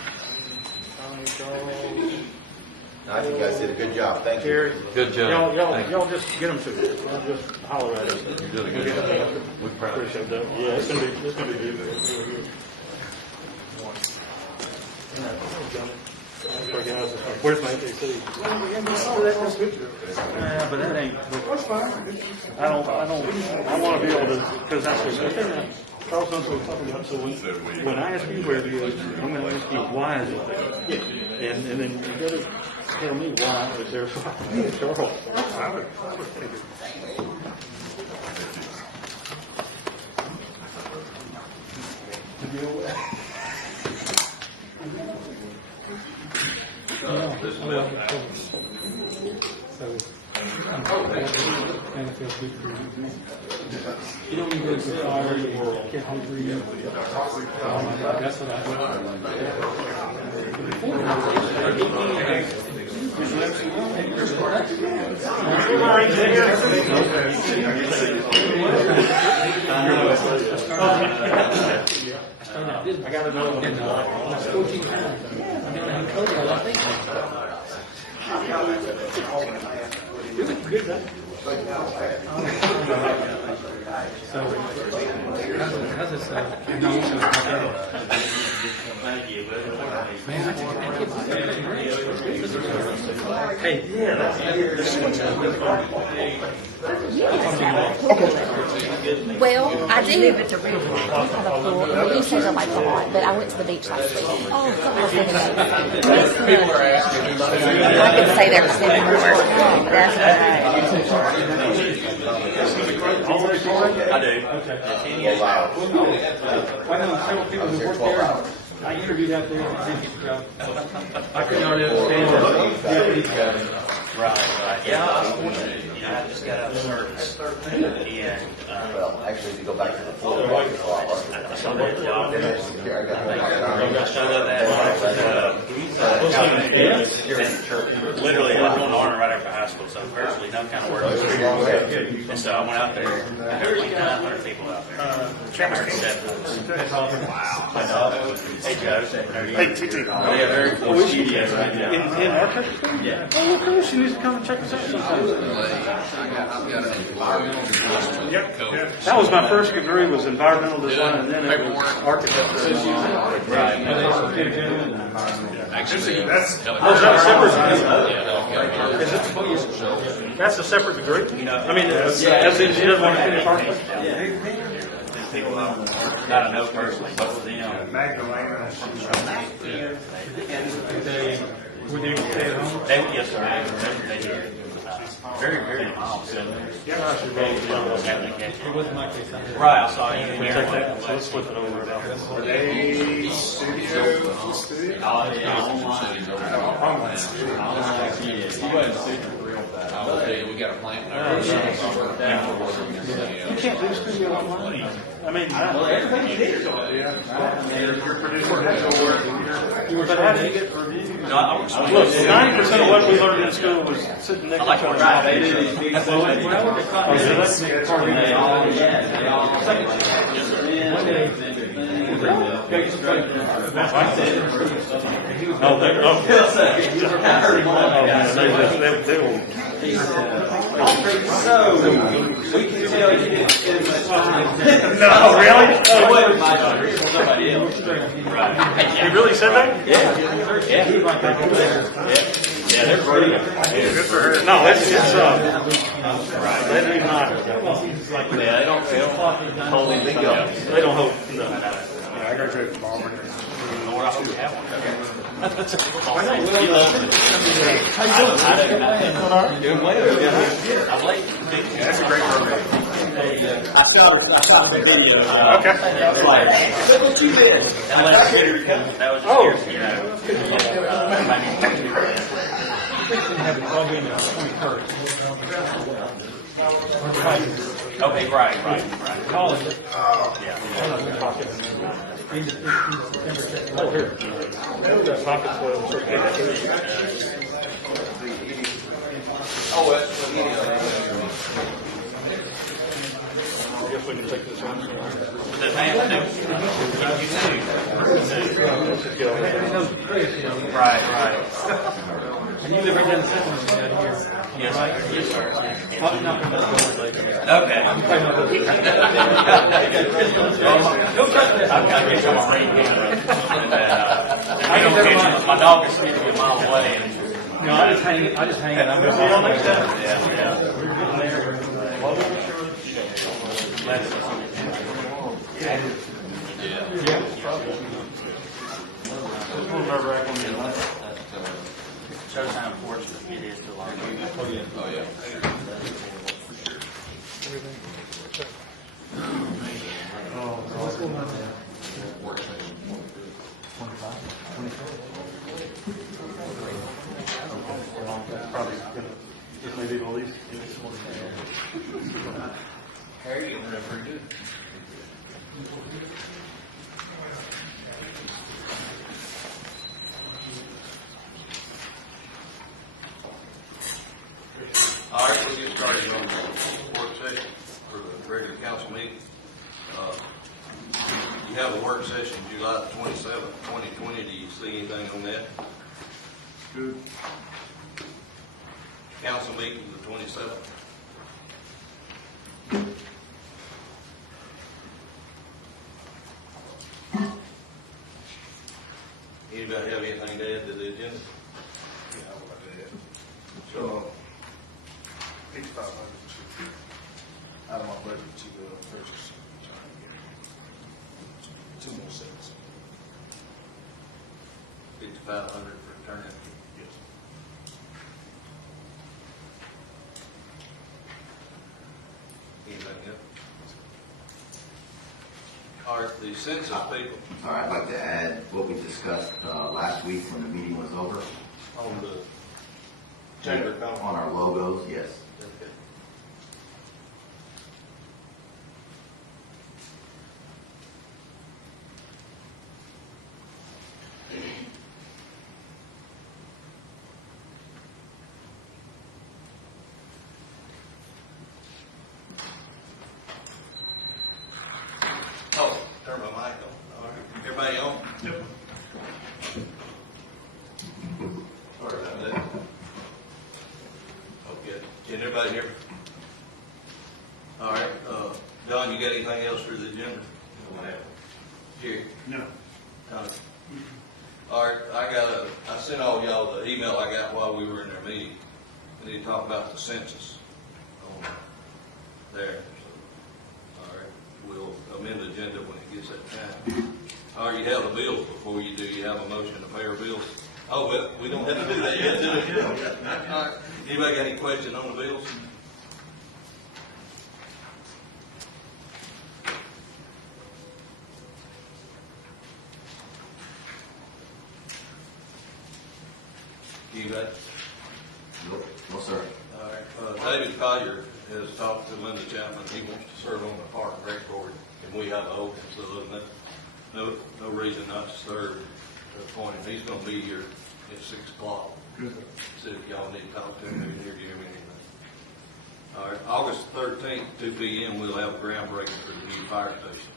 Charles, I think you guys did a good job. Thank you. Jerry, Good job. y'all just get them to me. Y'all just holler at us. You did a good job. We Appreciate that. Yeah, it's gonna be good. Where's my APC? Yeah, but that ain't. That's fine. I want to be able to, because that's the thing. Charles Hunter was talking about. So when I ask you where it is, I'm going to ask you why is it there, and then you got to tell me why it's there. Charles. You don't need to go to fire, you get hungry. Oh my God, that's what I got another one. That's 14 times. I'm going to have COVID, I think. Good, So, how's this, no, Thank you, man, hey, yeah, Well, I do. We have a pool. The beaches are like a lot, but I went to the beach last week. Oh, People are asking. I could say there's 7 more. That's I do. I know several people who work there. I interviewed out there and didn't get the job. I couldn't already understand that. Right. Yeah, I just got out of service. And, Well, actually, to go back to the floor. I saw that job. I showed up that literally, I was going to Arnold right after high school, so virtually no kind of work. And so I went out there, there were like 900 people out there. I heard 7. Wow. Hey, Joe. Hey, TT. Oh, yeah, very cool studio right now. In our church? Yeah. Oh, cool, she needs to come and check us out sometime. Yep. That was my first degree, was environmental design, and then it was architecture. Actually, that's. Oh, is that a separate degree? That's a separate degree? I mean, as in she doesn't want to finish architecture? People that I know personally, both of them. Magdalena. Would they stay at home? They would, yes, sir. They did. Very, very mild. So, It wasn't my case. right, I saw you in We there. take that, so let's flip it over. Are they studio? Oh, yeah, online. Online studio. We got a plant. You can't do studio online. I mean, but how do you get reviews? No, I was. Look, 90% of what we learned in school was sitting next to each other. No, really? You really said that? Yeah, they're great. Good for her. No, it's they don't even matter. Yeah, they don't hold anything else. They don't hold, no. Yeah, I graduated from Auburn. Lord, I hope you have one. You love it. Doing well. I'm late. Yeah, that's a great program. I found the video. Okay. That's like, look what you did. That last year, that was just years, you know. Have it all in the 21st. Okay, right. College. Yeah. Oh, here. That pocket's Oh, that's what he did. I guess we can take this one. The Right. And you live right down the second down here. Yes, sir. Probably not from this later. Okay. Don't touch that. I've got my brain I don't catch my dog is standing a mile away. And, No, I just hang it. I'm See y'all next time. Shows how important it is to our Probably this may be the least. Harry, you're pretty good. All right, we'll get started on the work session for the regular council meeting. You have a work session July 27th, 2020. Do you see anything on that? Good. Council meeting the 27th. Anybody have anything to add to the agenda? So, 8,500. Out of my budget to purchase. Two more sets. 5,500 for turnout. Yes. Anything else? All right, the census people All right, I'd like to add what we discussed last week when the meeting was over. on the chamber On conference. our logos, yes. Okay. Oh, turn my mic on. All right. Everybody on? Yep. Sorry about that. Okay, can everybody hear me? All right, Don, you got anything else for the agenda? Jerry? No. All right, I sent all y'all the email I got while we were in our meeting. We need to talk about the census on there. So, all right, we'll amend the agenda when it gets that time. All right, you have the bills. Before you do, you have a motion to pay our bills. Oh, well, we don't have to do that yet, do we? All right, anybody got any question on the bills? Anybody? No, sir. All right, David Collier has talked to Linda Chapman, he wants to serve on the Park and Rec Board, and we have an open, so there's no reason not to serve to appoint him. He's gonna be here at 6 o'clock. So if y'all need to talk to him, maybe hear him anything. All right, August 13th, 2 p.m., we'll have a groundbreaking for the new fire station.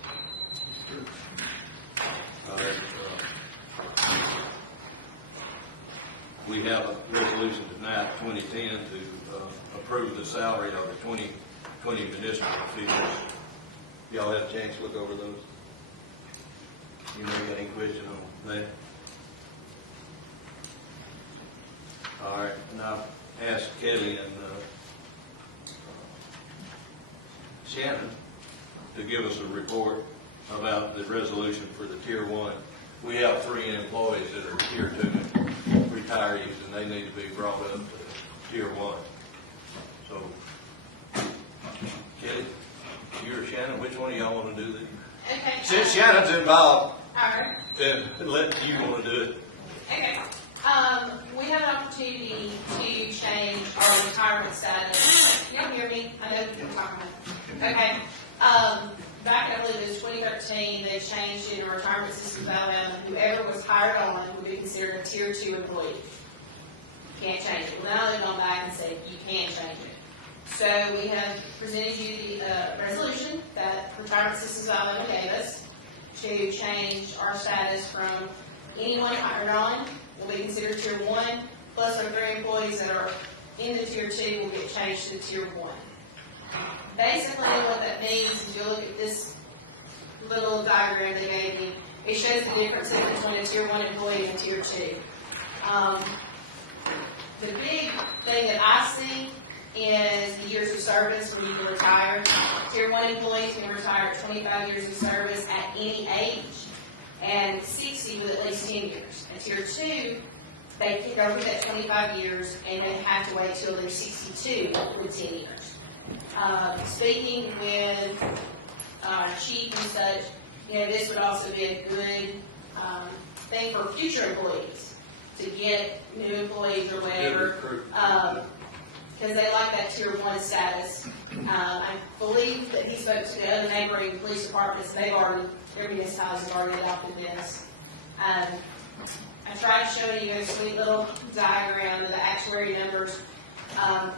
All right, we have a resolution tonight, 2010, to approve the salary of the 2020 municipal officials. Y'all have a chance to look over those? Anybody got any question on that? All right, and I've asked Kelly and Shannon to give us a report about the resolution for the Tier 1. We have 3 employees that are Tier 2 retirees, and they need to be brought up to Tier 1. So, Kelly, you or Shannon, which one of y'all want to do this? Okay. Since Shannon's involved, Alright, then let you want to do it. okay. We have an opportunity to change our retirement status. Can y'all hear me? I know you're talking. Okay. Back, I believe it was 2013, they changed in the retirement systems of Alabama. Whoever was hired on would be considered a Tier 2 employee. Can't change it. Well, now they've gone back and said you can change it. So we have presented you the resolution that Retirement Systems of Alabama gave us to change our status from anyone hired on will be considered Tier 1, plus our 3 employees that are in the Tier 2 will get changed to Tier 1. Basically, what that means is you look at this little diagram they gave me. It shows the differences between a Tier 1 employee and a Tier 2. The big thing that I see is the years of service when you can retire. Tier 1 employees can retire at 25 years of service at any age, and 60 with at least 10 years. And Tier 2, they kick over that 25 years, and they have to wait till they're 62 with 10 years. Speaking with Chief and such, this would also be a good thing for future employees to get new employees or whatever, because they like that Tier 1 status. I believe that he spoke to the other neighboring police departments. Their municipalities have already adopted this. I tried showing you a sweet little diagram of the actuary numbers.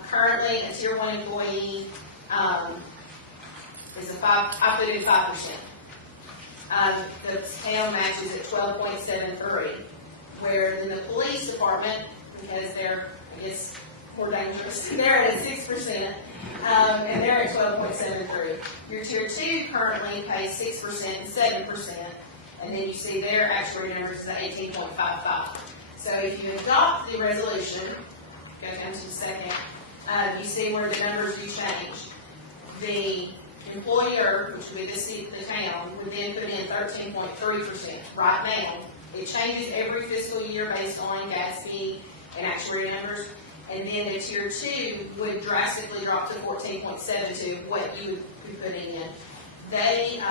Currently, a Tier 1 employee is I put in 5%. The town matches at 12.73, where in the police department, because they're, I guess, more dangerous, they're at 6%, and they're at 12.73. Your Tier 2 currently pays 6% and 7%, and And then you see their actuary numbers is at 18.55. So if you adopt the resolution, go down to the second, you see where the numbers do change. The employer, which would be the town, would then put in 13.3%. Right now, it changes every fiscal year based on GASB and actuary numbers. And then the tier 2 would drastically drop to 14.72, what you would be putting in. They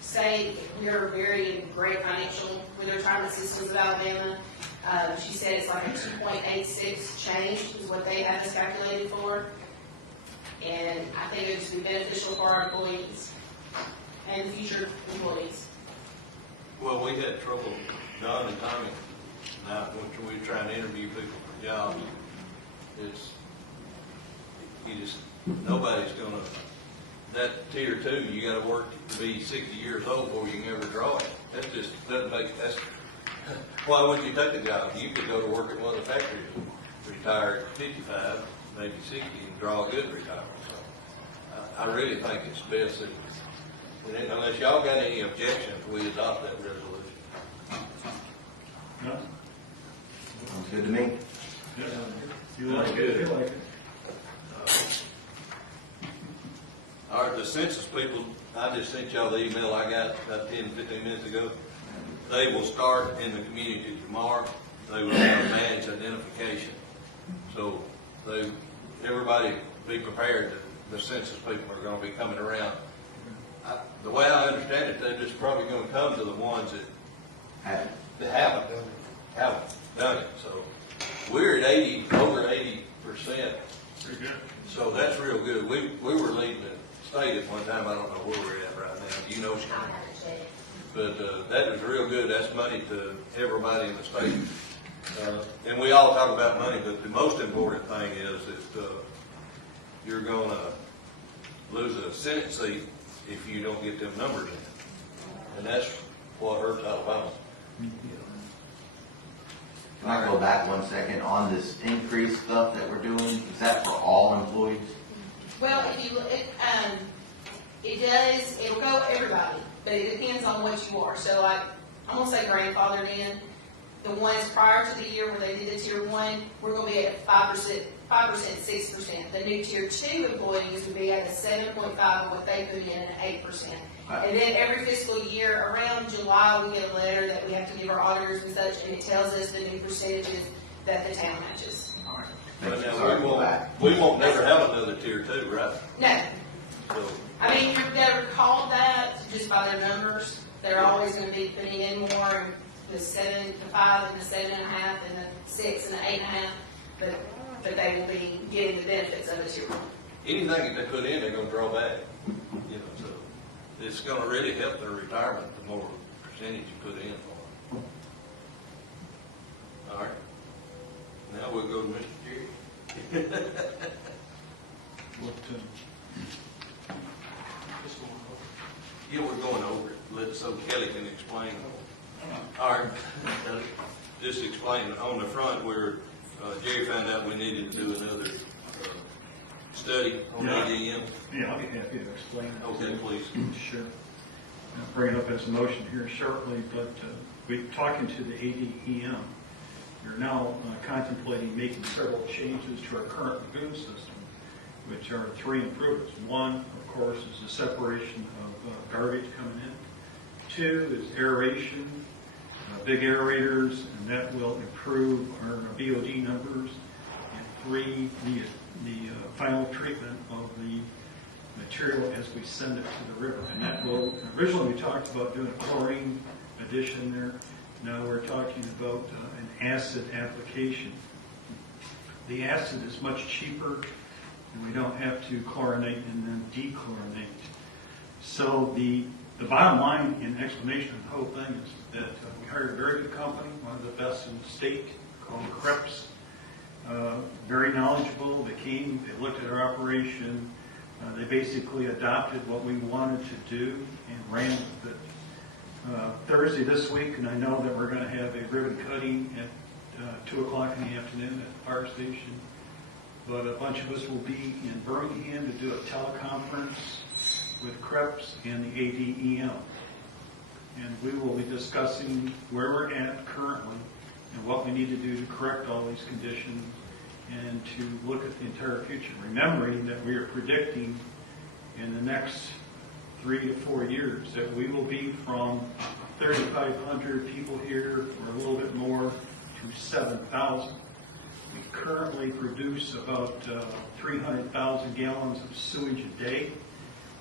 say we are very in great financial with the retirement systems of Alabama. She said it's like a 2.86 change is what they have us calculated for. And I think it would just be beneficial for our employees and future employees. Well, we had trouble, Don and Tommy, now, when we were trying to interview people for jobs, nobody's gonna, that tier 2, you gotta work to be 60 years old before you can ever draw it. That just doesn't make, why would you take the job? You could go to work at one of the factories, retire at 55, maybe 60, and draw a good retirement. So, I really think it's best that, unless y'all got any objections, we adopt that resolution. No? Sounds good to me. You like it? You like it? All right, the census people, I just sent y'all the email I got about 10, 15 minutes ago. They will start in the community tomorrow. They will have managed identification. So everybody be prepared that the census people are going to be coming around. The way I understand it, they're just probably going to come to the ones that haven't done it. So we're at over 80%. Pretty good. So that's real good. We were leading the state at one time. I don't know where we're at right now. Do you know, Sean? But that was real good. That's money to everybody in the state. And we all talk about money, but the most important thing is that you're going to lose a Senate seat if you don't get them numbers in. And that's what hurts Alabama. Can I go back 1 second on this increase stuff that we're doing? Is that for all employees? Well, if you look, it'll go everybody, but it depends on what you are. So like, I'm gonna say grandfathered in. The ones prior to the year where they did the tier 1, we're gonna be at 5%, 6%. The new tier 2 employees would be at a 7.5 of what they put in at 8%. And then every fiscal year, around July, we get a letter that we have to give our auditors and such, and it tells us the new percentages that the town matches. All right. But Thank you. now Sorry, go back. we won't never have another tier 2, right? No, So, I mean, they're called that just by their numbers. They're always gonna be putting in more, and the 7 to 5, and the 7.5, and the 6, and the 8.5, but they will be getting the benefits of the tier 1. anything that they put in, they're gonna draw back. You know, so it's gonna really help their retirement, the more percentage you put in for them. All right. Now we'll go to Mr. Jerry. What, Yeah, we're going over it, so Kelly can explain. All right, just explain on the front where Jerry found out we needed to do another study on Yeah. ADM. yeah, I'll be happy to explain it. Okay, please. Sure. I'll bring it up as a motion here shortly, but we're talking to the ADEM. We're now contemplating making several changes to our current lagoon system, which are 3 improvements. 1, of course, is the separation of garbage coming in. 2 is aeration, big aerators, and that will improve our BOD numbers. And 3, the final treatment of the material as we send it to the river. And that will, originally we talked about doing a chlorine addition there. Now we're talking about an acid application. The acid is much cheaper, and we don't have to chlorinate and then dechlorinate. So the bottom line in explanation of the whole thing is that we hired a very good company, one of the best in the state, called Krebs. Very knowledgeable. They came, they looked at our operation. They basically adopted what we wanted to do and ran with it. Thursday this week, and I know that we're going to have a ribbon cutting at 2 o'clock in the afternoon at the fire station. But a bunch of us will be in Birmingham to do a teleconference with Krebs and the ADEM. and we will be discussing where we're at currently and what we need to do to correct all these conditions and to look at the entire future, remembering that we are predicting in the next 3 to 4 years that we will be from 3,500 people here, or a little bit more, to 7,000. We currently produce about 300,000 gallons of sewage a day,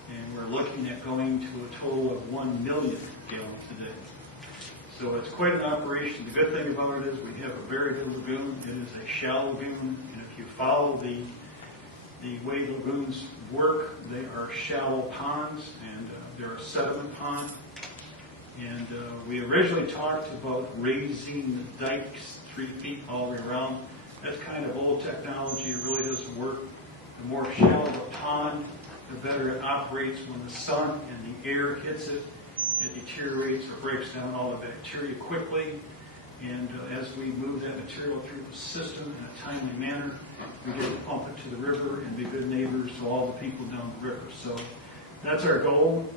and we're looking at going to a total of 1 million gallons a day. So it's quite an operation. The good thing about it is we have a very good lagoon. It is a shallow lagoon, and if you follow the way lagoons work, they are shallow ponds, and they're a sediment pond. And we originally talked about raising the dikes 3 feet all the way around. That's kind of old technology. It really doesn't work. The more shallow the pond, the better it operates. When the sun and the air hits it, it deteriorates or breaks down all the bacteria quickly. And as we move that material through the system in a timely manner, we get to pump it to the river and be good neighbors to all the people down the river. So that's our goal.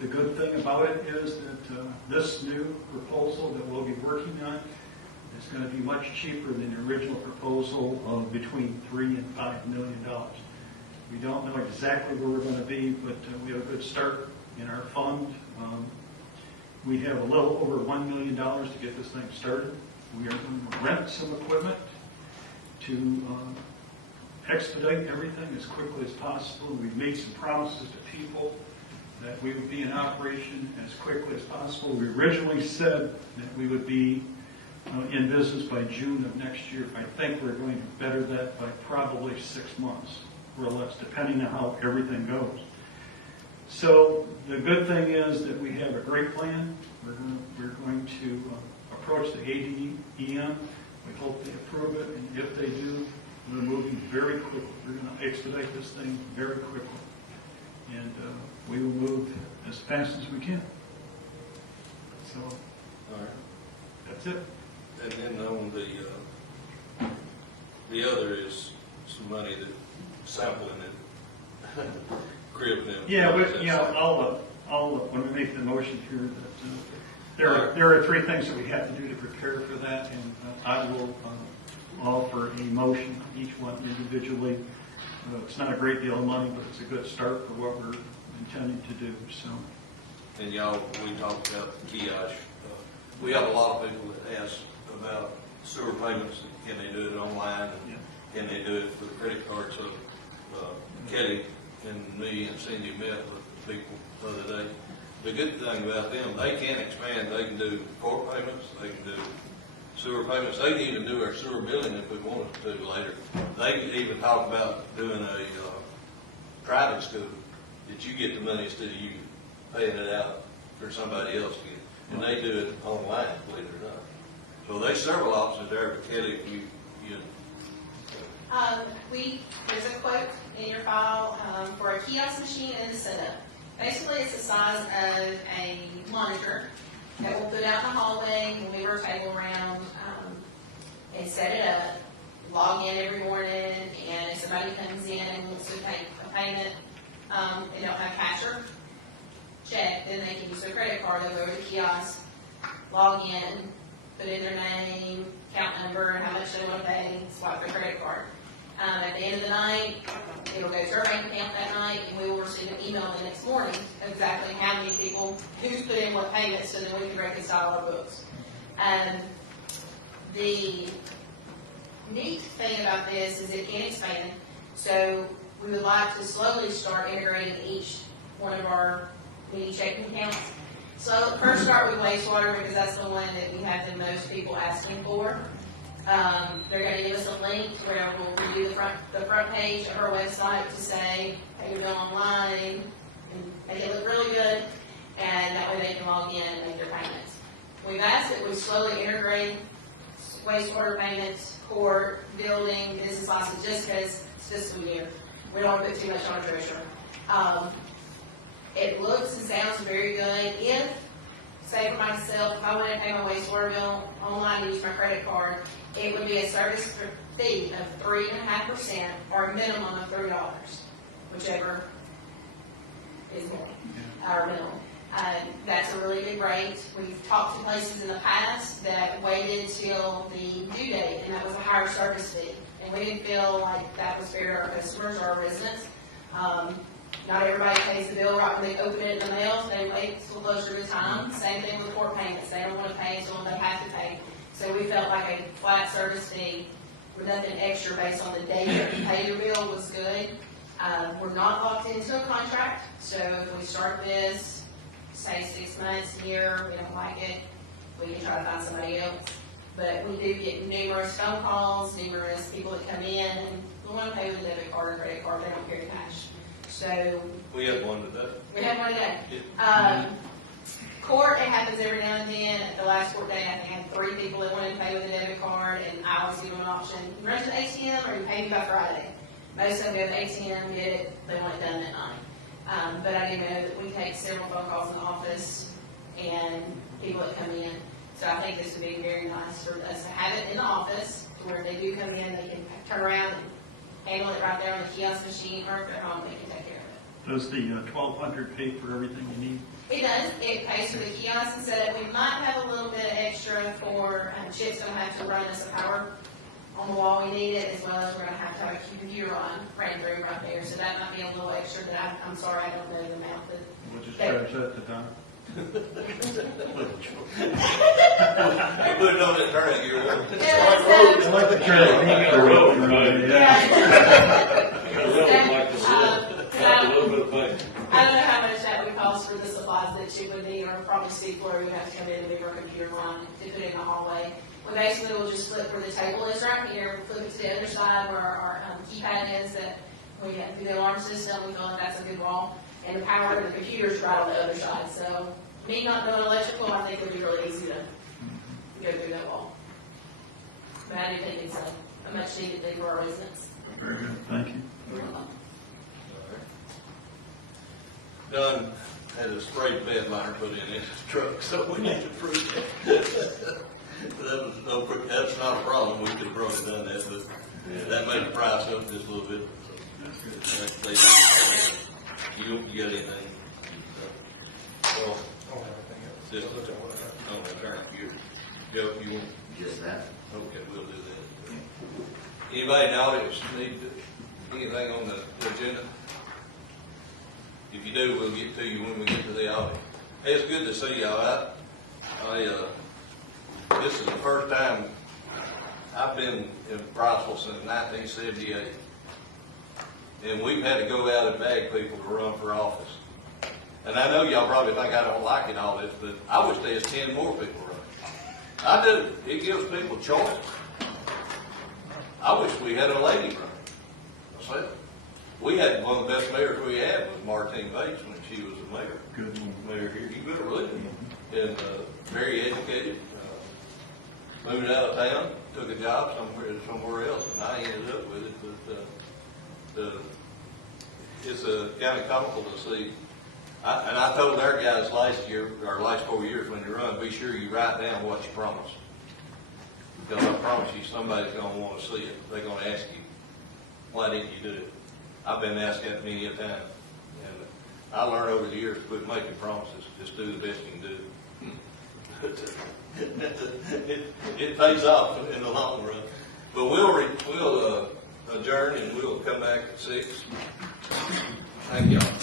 The good thing about it is that this new proposal that we'll be working on is going to be much cheaper than the original proposal of between $3 and $5 million. We don't know exactly where we're going to be, but we have a good start in our fund. We have a little over $1 million to get this thing started. We are going to rent some equipment to expedite everything as quickly as possible. We've made some promises to people that we would be in operation as quickly as possible. We originally said that we would be in business by June of next year. I think we're going to better that by probably 6 months or less, depending on how everything goes. So the good thing is that we have a great plan. We're going to approach the ADEM. We hope they approve it, and if they do, we're moving very quickly. We're going to expedite this thing very quickly, and we will move as fast as we can. So All right. that's it. And then on the other is some money that sampling and cribbing them. Yeah, but, I'll when we make the motion here, that there are 3 things that we have to do to prepare for that, and I will offer a motion on each one individually. It's not a great deal of money, but it's a good start for what we're intending to do, so. And y'all, we talked about the kiosk. We have a lot of people that ask about sewer payments. Can they do it online? And can they do it for the credit card? So Kelly and me and Cindy met with the people the other day. The good thing about them, they can expand. They can do court payments. They can do sewer payments. They can even do our sewer billing if we wanted to later. They can even talk about doing a private school that you get the money instead of you paying it out for somebody else to get. And they do it online, believe it or not. So there's several options there, but Kelly, if you There's a quote in your file for a kiosk machine and a setup. Basically, it's the size of a monitor that we'll put out in the hallway when we were table around and set it up, log in every morning, and if somebody comes in and wants to take a payment, they don't have cash or check, then they can use their credit card. They'll go to the kiosk, log in, put in their name, account number, how much they want to pay, swipe their credit card. At the end of the night, it'll go to our bank account that night, and we will receive an email the next morning of exactly how many people, who's put in what payments, so then we can reconcile our books. The neat thing about this is it can expand, so we would like to slowly start integrating each one of our mini checking accounts. So first start with wastewater, because that's the one that we have the most people asking for. They're going to give us a link where we'll redo the front page of our website to say, pay your bill online, and make it look really good, and that way they can log in and make their payments. We've asked that we slowly integrate wastewater payments, court, building, business license, just because it's fiscal year. We don't want to put too much on our treasurer. It looks and sounds very good. If, say for myself, if I wanted to pay my wastewater bill online and use my credit card, it would be a service fee of 3.5% or a minimum of $3, whichever is more, our minimum. That's a really good rate. We've talked to places in the past that waited till the due date, and that was a higher service fee. And we didn't feel like that was fair to our customers or our residents. Not everybody pays the bill right when they open it in the mail, so they wait till closer to time. Same thing with court payments. They don't want to pay until they have to pay. So we felt like a flat service fee with nothing extra based on the date that you pay your bill was good. We're not locked into a contract, so if we start this, say 6 months, a year, we don't like it, we can try to find somebody else. But we do get numerous phone calls, numerous people that come in, and we want to pay with a debit card or credit card, they don't carry cash. So We had one today. we have one today. Court, it happens every now and then. At the last court day, I think I had 3 people that wanted to pay with a debit card, and I always give them an option. You run to the ATM or you pay me by Friday. Most of them go to the ATM, get it, they want it done that night. But I do know that we take several phone calls in the office and people that come in. So I think this would be very nice for us to have it in the office, where if they do come in, they can turn around and handle it right there on the kiosk machine, or if they're home, they can take care of it. Does the 1,200 pay for everything you need? It does. It pays for the kiosk and setup. We might have a little bit extra for, Chip's gonna have to run us a power on the wall. We need it, as well as we're gonna have to have a computer ran through right there. So that might be a little extra that I'm sorry, I don't know the amount, but. We'll just charge that to Don. We put it on that turn gear. Yeah, like the track. The road, right? I A little bit of pain. don't know how much that would cost for the supplies that Chip would need, or probably Steve Flory would have to come in and move our computer line to put it in the hallway. We basically will just flip where the table is right here, flip it to the other side where our keypad is, that we have through the alarm system. We feel like that's a good wall, and the power of the computer's right on the other side. So me not knowing electrical, I think it would be really easy to go through that wall. But I do think it's a much needed thing for our residents. Very good, thank you. Don had a sprayed bed liner put in his truck, so we need to prove that. That's not a problem, we could have brought it down that, but that made the price up just a little bit. You got anything? Well, just, oh, turn you, Joe, you want? Just that. Okay, we'll do that. Anybody in the audience need anything on the agenda? If you do, we'll get to you when we get to the audience. Hey, it's good to see y'all. This is the first time I've been in Bryceville since 1978. And we've had to go out and beg people to run for office. And I know y'all probably think I don't like it all this, but I wish there's 10 more people running. I do. It gives people choice. I wish we had a lady running. Myself. We had one of the best mayors we had was Martine Bates when she was the mayor. Good one. Mayor here, you better believe it. And very educated. Moved out of town, took a job somewhere else, and I ended up with it. But it's kind of comical to see. And I told our guys last 4 years when you run, be sure you write down what you promised. Because I promise you, somebody's going to want to see it. They're going to ask you, why didn't you do it? I've been asked that many a time. And I learned over the years to quit making promises. Just do the best you can do. It pays off in the long run. But we'll adjourn and we'll come back at 6. Thank y'all.